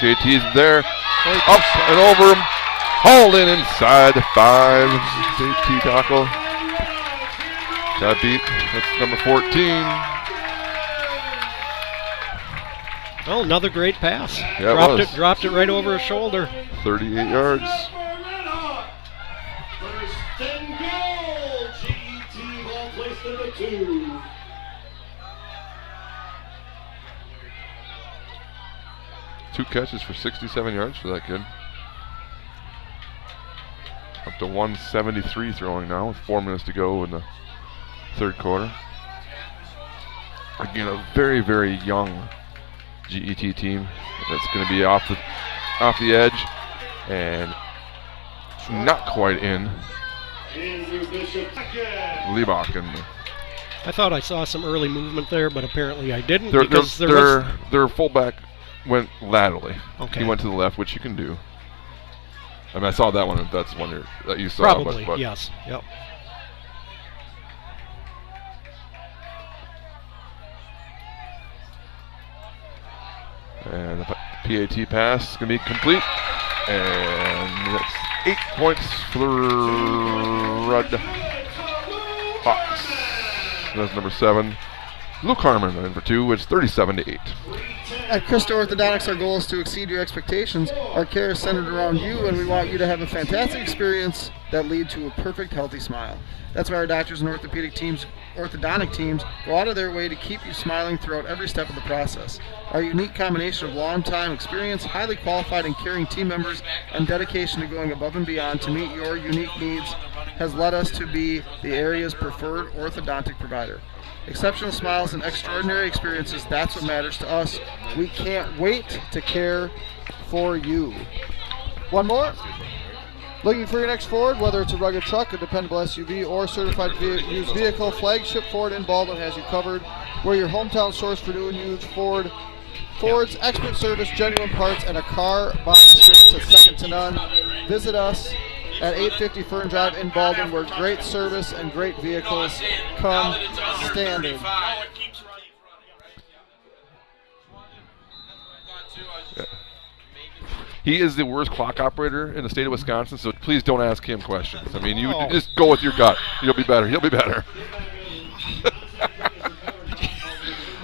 JT's there. Up and over him. Hauled in inside the 5. JT tackle. Got beat. That's number 14. Oh, another great pass. Yeah, Dropped it right over his shoulder. 38 yards. First and goal. G.E.T. ball placed in the 2. Two catches for 67 yards for that kid. Up to 173 throwing now with 4 minutes to go in the 3rd quarter. Again, a very, very young G.E.T. team that's going to be off the edge and not quite in. Liebach and I thought I saw some early movement there, but apparently I didn't. their fullback went laterally. Okay. He went to the left, which you can do. I mean, I saw that one. If that's one that you saw. Probably, but yes. Yep. And the PAT pass is going to be complete. And that's 8 points for the Red Hawks. That's number 7. Luke Harmon in for 2. It's 37-8. At Christa Orthodontics, our goal is to exceed your expectations. Our care is centered around you, and we want you to have a fantastic experience that lead to a perfect, healthy smile. That's why our doctors and orthodontic teams go out of their way to keep you smiling throughout every step of the process. Our unique combination of long-time experience, highly qualified and caring team members, and dedication to going above and beyond to meet your unique needs has led us to be the area's preferred orthodontic provider. Exceptional smiles and extraordinary experiences, that's what matters to us. We can't wait to care for you. One more. Looking for your next Ford, whether it's a rugged truck, a dependable SUV, or certified used vehicle, Flagship Ford in Baldwin has you covered. We're your hometown source for new and used Ford. Ford's expert service, genuine parts, and a car buying experience that's second to none. Visit us at 850 Fern Drive in Baldwin, where great service and great vehicles come standard. He is the worst clock operator in the state of Wisconsin, so please don't ask him questions. I mean, you just go with your gut. You'll be better. He'll be better.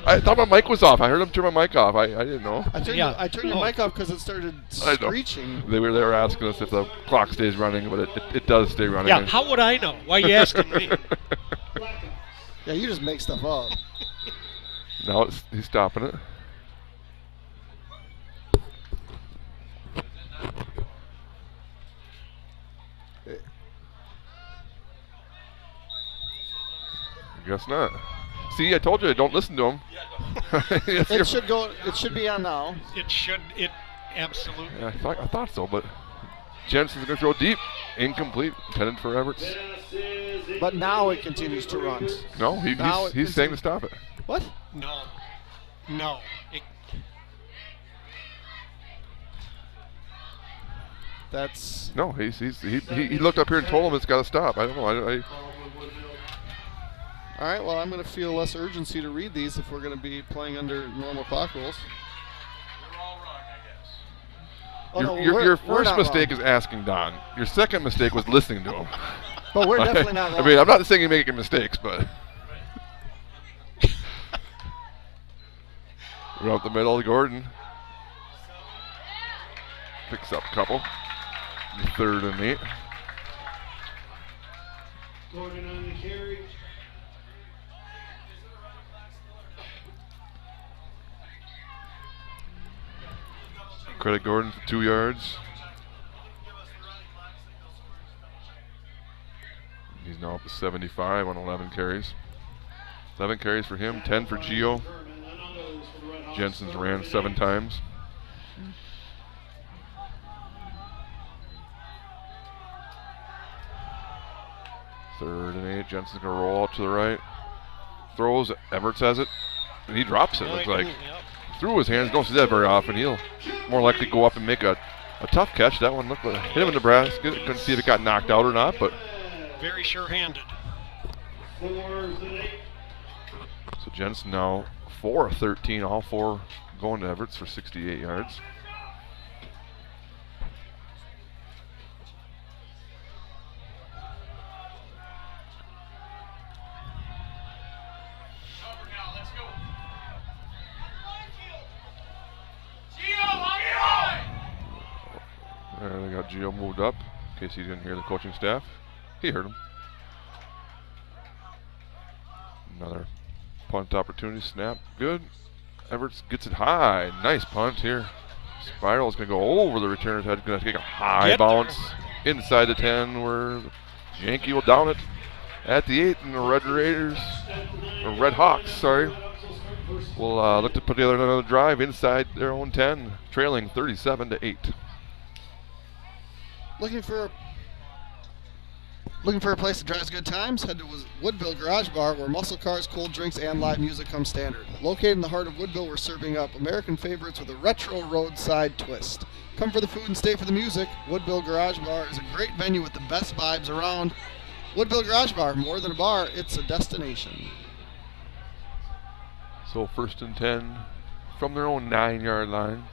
I thought my mic was off. I heard him turn my mic off. I didn't know. I turned your mic off because it started screeching. They were asking us if the clock stays running, but it does stay running. Yeah, how would I know? Why are you asking me? Yeah, you just make stuff up. Now he's stopping it. Guess not. See, I told you, don't listen to him. It should be on now. Absolutely. Yeah, I thought so, but Jensen's going to throw deep. Incomplete. Intended for Everts. But now it continues to run. No, Now it he's saying to continues- stop it. What? No. No. That's No, he looked up here and told him it's got to stop. I don't know. all right. Well, I'm going to feel less urgency to read these if we're going to be playing under normal clock rules. Oh, no, Your we're first not mistake wrong. is asking Don. Your second mistake was listening to him. But we're definitely not wrong. I mean, I'm not saying you're making mistakes, but we're up the middle. Gordon picks up a couple. 3rd and 8. Gordon on the carry. Credit Gordon for 2 yards. He's now up to 75 on 11 carries. 11 carries for him, 10 for Gio. Jensen's ran 7 times. Third and 8. Jensen's going to roll out to the right. Throws. Everts has it. And he drops it, looks like. Through his hands. Don't see that very often. He'll more likely go up and make a tough catch. That one looked like hit him in the brass. Couldn't see if it got knocked out or not, but Very sure-handed. so Jensen now 4 of 13, all 4 going to Everts for 68 yards. There, they got Gio moved up in case he didn't hear the coaching staff. He heard him. Another punt opportunity, snap, good. Everts gets it high, nice punt here. Spiral's going to go over the returner's head, going to take a high bounce inside the 10 where Yankee will down it at the 8, and the Red Raiders, or Red Hawks, sorry, will look to put together another drive inside their own 10, trailing 37-8. Looking for a place that drives good times? Head to Woodville Garage Bar, where muscle cars, cold drinks, and live music come standard. Located in the heart of Woodville, we're serving up American favorites with a retro roadside twist. Come for the food and stay for the music. Woodville Garage Bar is a great venue with the best vibes around. Woodville Garage Bar, more than a bar, it's a destination. So 1st and 10 from their own 9-yard lines.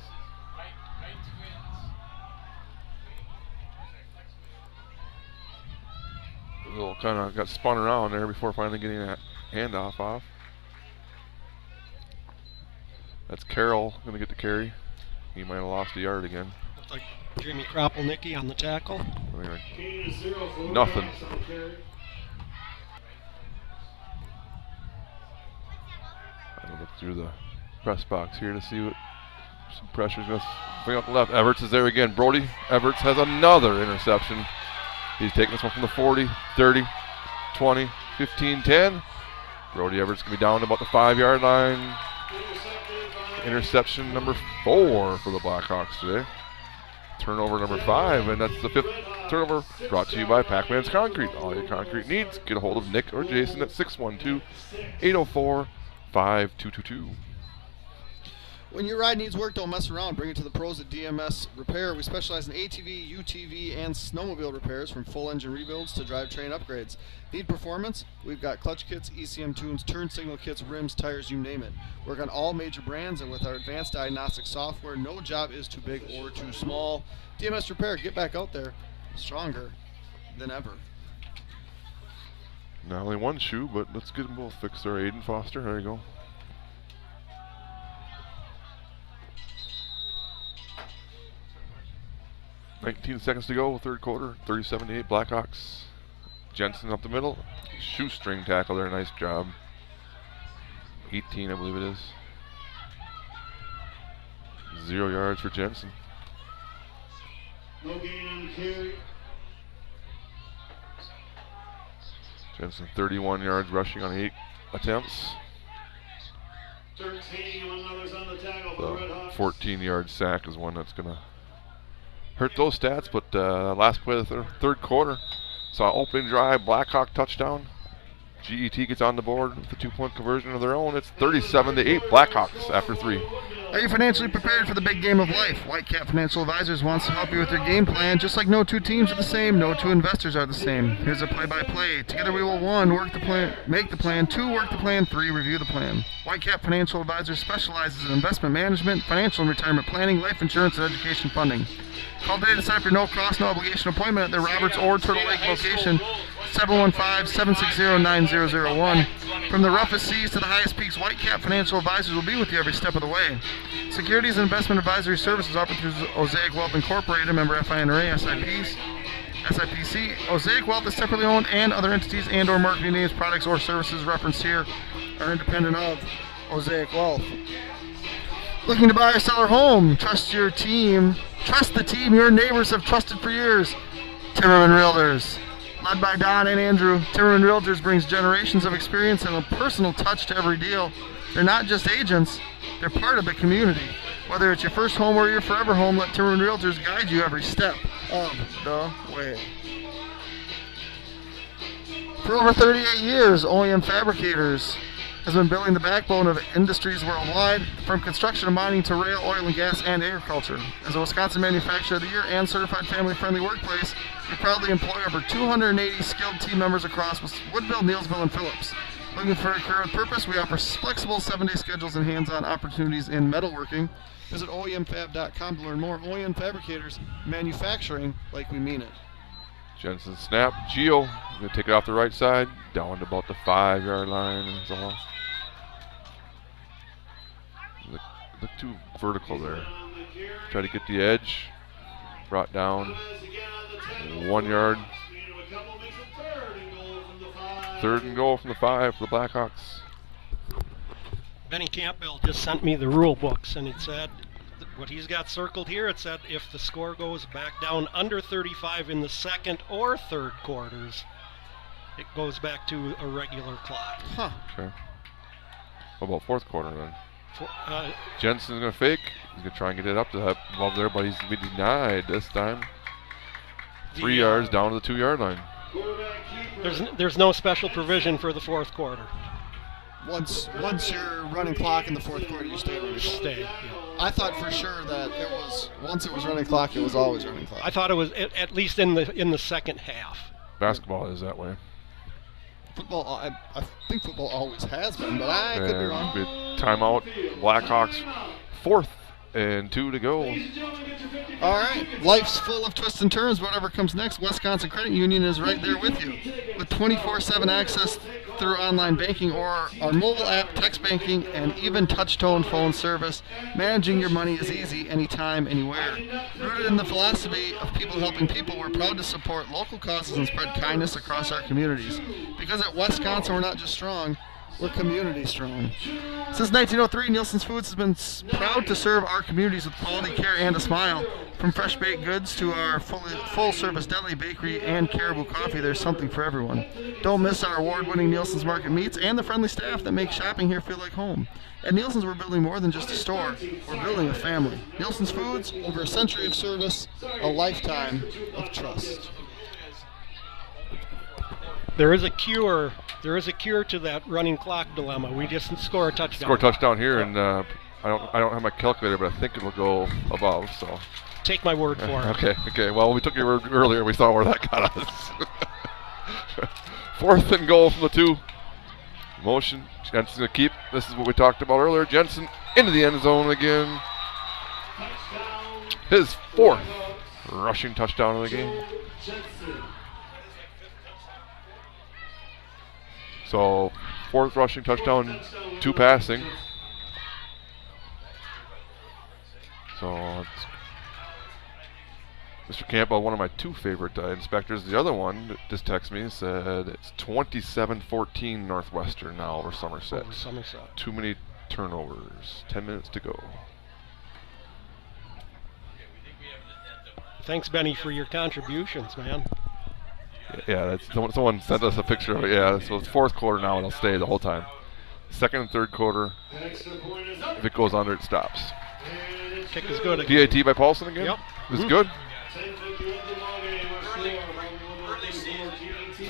Little kind of got spun around there before finally getting that handoff off. That's Carroll going to get the carry. He might have lost a yard again. Looked like Jamie Kropelnicki on the tackle. Anyway, nothing. I'll look through the press box here to see what some pressure's going to bring up the left. Everts is there again. Brody Everts has another interception. He's taking this one from the 40, 30, 20, 15, 10. Brody Everts going to be down to about the 5-yard line. Interception number 4 for the Blackhawks today. Turnover number 5, and that's the 5th turnover, brought to you by Pac-Man's Concrete. All your concrete needs, get a hold of Nick or Jason at 612-804-5222. When your ride needs work, don't mess around. Bring it to the pros at DMS Repair. We specialize in ATV, UTV, and snowmobile repairs, from full engine rebuilds to drivetrain upgrades. Need performance? We've got clutch kits, ECM tunes, turn signal kits, rims, tires, you name it. Work on all major brands, and with our advanced diagnostic software, no job is too big or too small. DMS Repair, get back out there, stronger than ever. Not only one shoe, but let's get them both fixed there. Aiden Foster, there you go. $19 seconds to go, 3rd quarter, 37-8 Blackhawks. Jensen up the middle, shoestring tackle there, nice job. 18, I believe it is. 0 yards for Jensen. No gain on the carry. Jensen 31 yards rushing on 8 attempts. 13, one another's on the tackle for the The Red Hawks. 14-yard sack is one that's going to hurt those stats, but last play of the third quarter, saw opening drive, Blackhawk touchdown. G.E.T. gets on the board with a 2-point conversion of their own. It's 37-8 Blackhawks after 3. Are you financially prepared for the big game of life? Whitecap Financial Advisors wants to help you with your game plan. Just like no two teams are the same, no two investors are the same. Here's a play-by-play. Together we will 1, work the plan, make the plan, 2, work the plan, 3, review the plan. Whitecap Financial Advisors specializes in investment management, financial and retirement planning, life insurance, and education funding. Call today to set up your no-cost, no-obligation appointment at their Roberts or Turtle Lake location, 715-760-9001. From the roughest seas to the highest peaks, Whitecap Financial Advisors will be with you every step of the way. Securities and investment advisory services offered through Osaic Wealth Incorporated, member FINRA, SIPC. Osaic Wealth is separately owned, and other entities and or marketing names, products, or services referenced here are independent of Osaic Wealth. Looking to buy or sell a home? Trust your team. Trust the team your neighbors have trusted for years. Timmerman Realtors. Led by Don and Andrew, Timmerman Realtors brings generations of experience and a personal touch to every deal. They're not just agents, they're part of the community. Whether it's your first home or your forever home, let Timmerman Realtors guide you every step of the way. For over 38 years, OEM Fabricators has been building the backbone of industries worldwide, from construction to mining to rail, oil and gas, and agriculture. As a Wisconsin Manufacturer of the Year and certified family-friendly workplace, we proudly employ over 280 skilled team members across Woodville, Neillsville, and Phillips. Looking for a career with purpose? We offer flexible 7-day schedules and hands-on opportunities in metalworking. Visit OEMFab.com to learn more. OEM Fabricators, manufacturing like we mean it. Jensen snap. Gio going to take it off the right side, down to about the 5-yard line. Is all. Look too vertical there. Try to get the edge. Brought down. 1 yard. 3rd and goal from the 5 for the Blackhawks. Benny Campbell just sent me the rule books, and it said, what he's got circled here, it said if the score goes back down under 35 in the second or third quarters, it goes back to a regular clock. Huh. Okay. What about 4th quarter then? Uh, Jensen's going to fake. He's going to try and get it up to that above there, but he's going to be denied this time. 3 yards down to the 2-yard line. There's no special provision for the 4th quarter. Once you're running clock in the 4th quarter, you stay running clock. Stay. Yeah. I thought for sure that it was once it was running clock, it was always running clock. I thought it was at least in the second half. Basketball is that way. Football, I think football always has been, but I could be wrong. Be timeout. Blackhawks 4th and 2 to go. All right, life's full of twists and turns. Whatever comes next, Wisconsin Credit Union is right there with you. With 24/7 access through online banking or our mobile app, text banking, and even touch-tone phone service, managing your money is easy anytime, anywhere. Rooted in the philosophy of people helping people, we're proud to support local causes and spread kindness across our communities. Because at Wisconsin, we're not just strong, we're community strong. Since 1903, Nielsen's Foods has been proud to serve our communities with quality care and a smile. From fresh baked goods to our full-service deli, bakery, and Caribou Coffee, there's something for everyone. Don't miss our award-winning Nielsen's Market Meats and the friendly staff that make shopping here feel like home. At Nielsen's, we're building more than just a store. We're building a family. Nielsen's Foods, over a century of service, a lifetime of trust. There is a cure to that running clock dilemma. We just score a touchdown. Score a touchdown here, and I don't have my calculator, but I think it will go above. So take my word for it. Okay. Well, we took your word earlier. We saw where that got us. 4th and goal from the 2. Motion. Jensen's going to keep. This is what we talked about earlier. Jensen into the end zone again. His 4th rushing touchdown of the game. So 4th rushing touchdown, 2 passing. So Mr. Campbell, one of my 2 favorite inspectors. The other one just texted me and said it's 27-14 Northwestern now over Somerset. Too many turnovers. 10 minutes to go. Thanks, Benny, for your contributions, man. Yeah, that's someone sent us a picture of it. Yeah, so it's 4th quarter now, and it'll stay the whole time. Second and third quarter. Extra point is up. If it goes under, it stops. And it's Kick is good. good. G.E.T. by Paulson again? Yep. This is good. 10:51 the ball game. Our score, Baldwin Woodville G.E.T.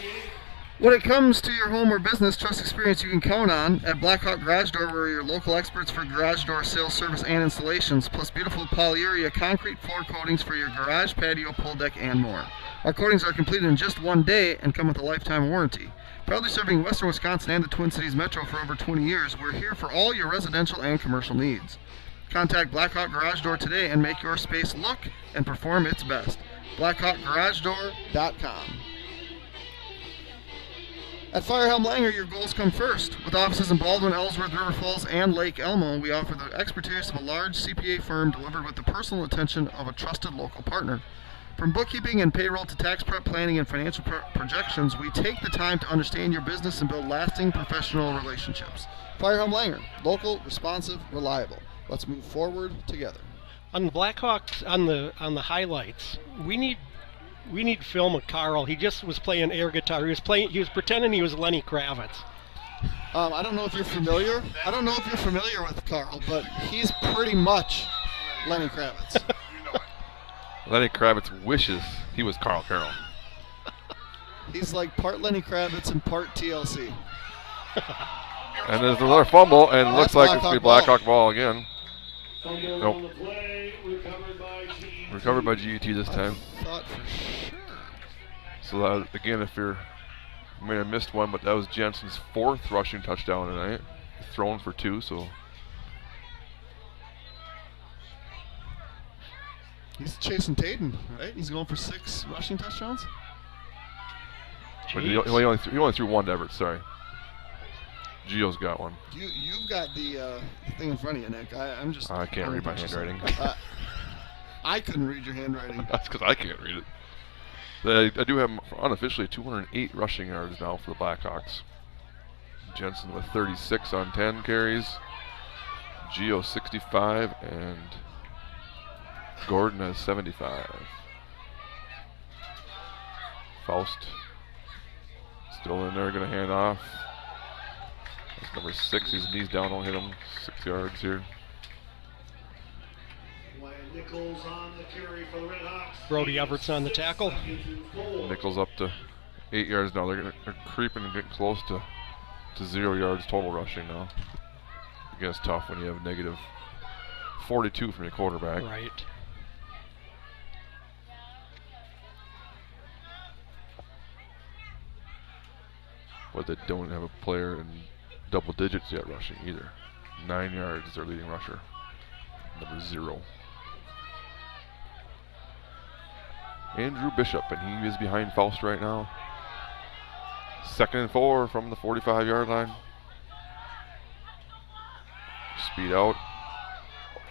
When it comes to your home or business, trust experience you can count on at Blackhawk Garage Door. We're your local experts for garage door sales, service, and installations, plus beautiful polyurea concrete floor coatings for your garage, patio, pool deck, and more. Our coatings are completed in just one day and come with a lifetime warranty. Proudly serving Western Wisconsin and the Twin Cities Metro for over 20 years, we're here for all your residential and commercial needs. Contact Blackhawk Garage Door today and make your space look and perform its best. BlackhawkGarageDoor.com. At Firehelm Langer, your goals come first. With offices in Baldwin, Ellsworth, River Falls, and Lake Elmo, we offer the expertise of a large CPA firm delivered with the personal attention of a trusted local partner. From bookkeeping and payroll to tax prep planning and financial projections, we take the time to understand your business and build lasting professional relationships. Firehelm Langer, local, responsive, reliable. Let's move forward together. On the Blackhawks, on the highlights, we need film of Carl. He just was playing air guitar. He was pretending he was Lenny Kravitz. I don't know if you're familiar. I don't know if you're familiar with Carl, but he's pretty much Lenny Kravitz. Lenny Kravitz wishes he was Carl Carroll. He's like part Lenny Kravitz and part TLC. And there's another fumble, and it looks like it's the Blackhawk Blackhawk ball again. Fumble Nope. on the play, recovered by G.E.T. Recovered by G.E.T. this time. Thought for sure. So that, again, if you may have missed one, but that was Jensen's 4th rushing touchdown tonight. He's thrown for 2, so He's chasing Tatum, right? He's going for 6 rushing touchdowns. but he only threw 1 to Everett. Sorry, Gio's got one. You've got the thing in front of you, Nick. I'm just. I can't read my handwriting. I couldn't read your handwriting. That's because I can't read it. I do have unofficially 208 rushing yards now for the Blackhawks. Jensen with 36 on 10 carries. Gio 65 and Gordon has 75. Faust still in there, going to hand off. That's number 6. His knees down, don't hit him. 6 yards here. Nichols on the carry for the Redhawks. Brody Everett's on the tackle. Nichols up to 8 yards now. They're creeping and getting close to 0 yards total rushing now. Again, it's tough when you have negative 42 from your quarterback. Right. But they don't have a player in double digits yet rushing either. 9 yards is their leading rusher. Number 0. Andrew Bishop, and he is behind Faust right now. 2nd and 4 from the 45-yard line. Speed out.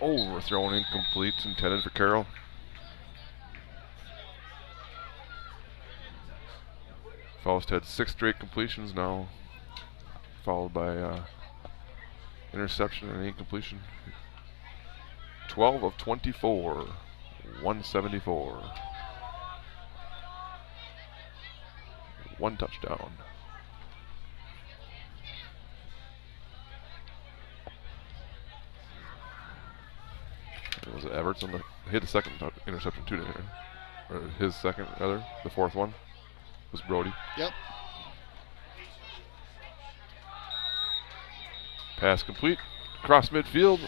Overthrown, incomplete, intended for Carroll. Faust had 6 straight completions now, followed by interception and incompletion. 12 of 24, 174. 1 touchdown. Was it Everett's on hit the second interception too, didn't he? Or his second, rather, the 4th one was Brody. Yep. Pass Complete, across midfield,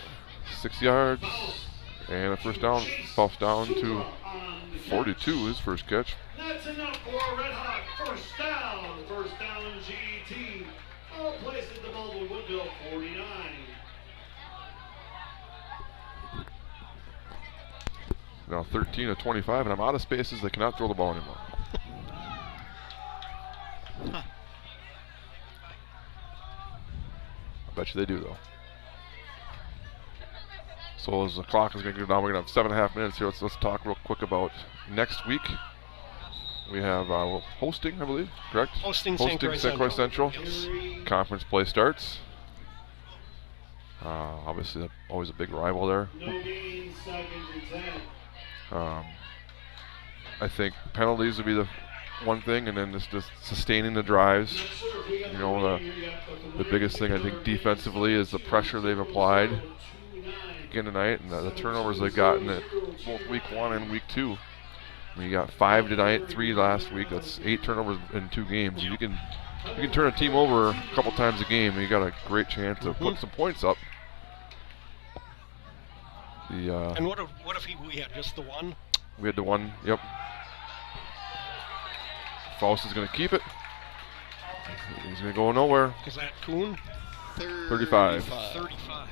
6 yards, and a first down. Faust down to 42, his first catch. That's enough for Red Hawk. First down G.E.T. All places the Baldwin Woodville 49. Now 13 of 25, and I'm out of spaces. They cannot throw the ball anymore. Huh. I bet you they do, though. So as the clock is going to go down, we're going to have 7.5 minutes here. Let's talk real quick about next week. We have hosting, I believe, correct? Hosting St. Croix Central. Yes. Conference play starts. Obviously, always a big rival there. No gain, 2nd and 10. I think penalties would be the one thing, and then just sustaining the drives. You know, the biggest thing I think defensively is the pressure they've applied again tonight, and the turnovers they've gotten at both week 1 and week 2. I mean, you got 5 tonight, 3 last week. That's 8 turnovers in 2 games. You can turn a team over a couple times a game, and you got a great chance of putting some points up. And what if we had just the one? We had the one. Yep. Faust is going to keep it. He's going to go nowhere. Is that Kuhn? 35. 35.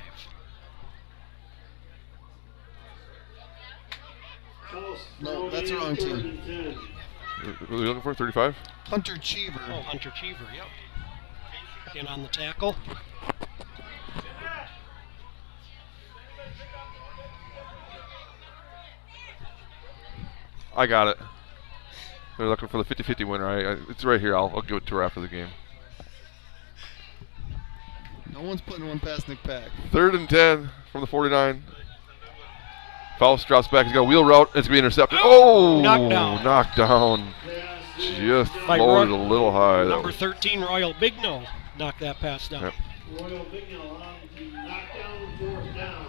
No, that's the wrong team. What are you looking for? 35? Hunter Cheever. Oh, Hunter Cheever, yep. In on the tackle. I got it. They're looking for the 50-50 winner. It's right here. I'll give it to her after the game. No one's putting one past Nick Pack. 3rd and 10 from the 49. Faust drops back. He's got a wheel route. It's going to be intercepted. Oh! Knocked down. Just floated a little high. Number 13, Royal Bigno, knocked that pass down. Yep. Royal Bigno allowed to knock down 4th down.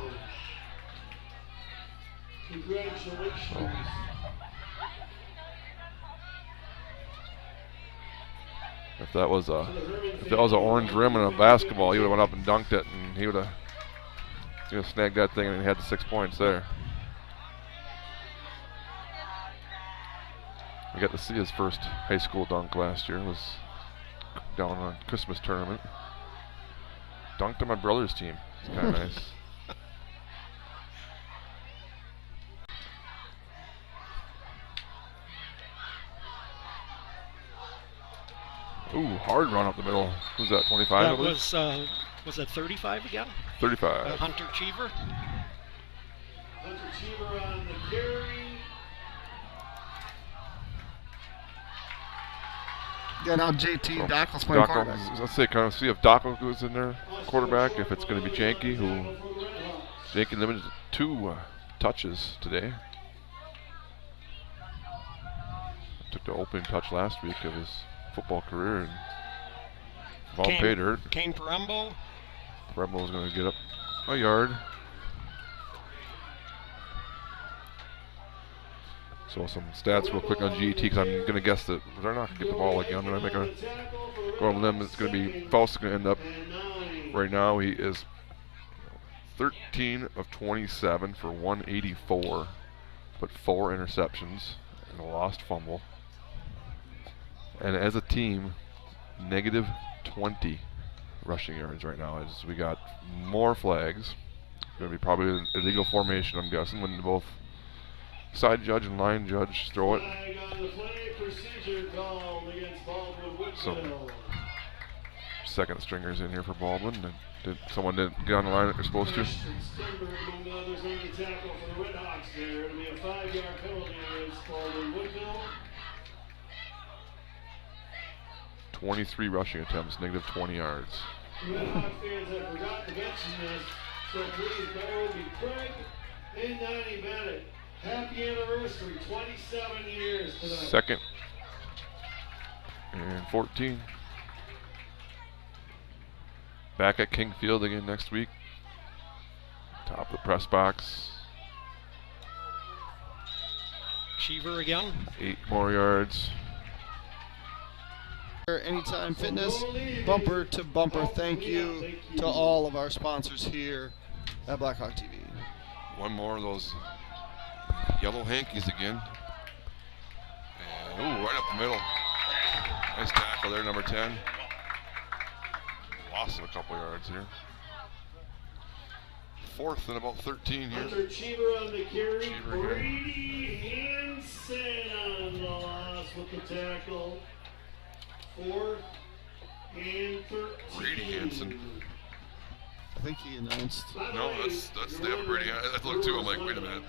Congratulations. If that was an orange rim and a basketball, he would have went up and dunked it, and he would have snagged that thing, and he had the 6 points there. I got to see his first high school dunk last year. It was down on a Christmas tournament. Dunked on my brother's team. It's kind of nice. Ooh, hard run up the middle. Who's that, 25? That was that 35 again? 35. Hunter Cheever. Hunter Cheever on the carry. Yeah, now JT Dockel's playing quarterback. Let's say, kind of see if Dockel goes in there, quarterback, if it's going to be Janke, who Janke limited to 2 touches today. Took the opening touch last week of his football career, and Von paid hurt. Kane Parembo. Parembo's going to get up a yard. So some stats real quick on G.E.T, because I'm going to guess that they're not going to get the ball again. I'm going to make a go on them. It's going to be Faust is going to end up right now. He is 13 of 27 for 184, but 4 interceptions and a lost fumble. And as a team, negative 20 rushing yards right now. As we got more flags. It's going to be probably an illegal formation, I'm guessing, when both side judge and line judge throw it. Some second stringers in here for Baldwin. Someone didn't get on the line that they're supposed to. 23 rushing attempts, negative 20 yards. Red Hawk fans have forgotten to mention this, so please bear be Craig and Donnie Bennett. Happy anniversary, 27 years tonight. 2nd and 14. Back at King Field again next week. Top of the press box. Cheever again. 8 more yards. Anytime Fitness, bumper to bumper. Thank you to all of our sponsors here at Blackhawk TV. One more of those yellow hankies again. And ooh, right up the middle. Nice tackle there, number 10. Lost it a couple yards here. 4th and about 13 here. Hunter Cheever on the carry. Brady Hansen on the loss with the tackle. 4th and 13. Brady Hansen. I think he announced. No, that's they have a Brady. I looked too. I'm like, wait a minute.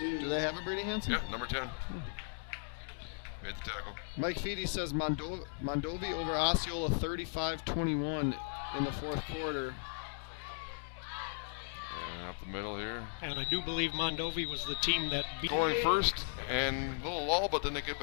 Do they have a Brady Hansen? Yeah, number 10. Made the tackle. Mike Feedy says Mondovi over Osceola 35-21 in the 4th quarter. And up the middle here. And I do believe Mondovi was the team that beat. Going first and a little lull, but then they get back.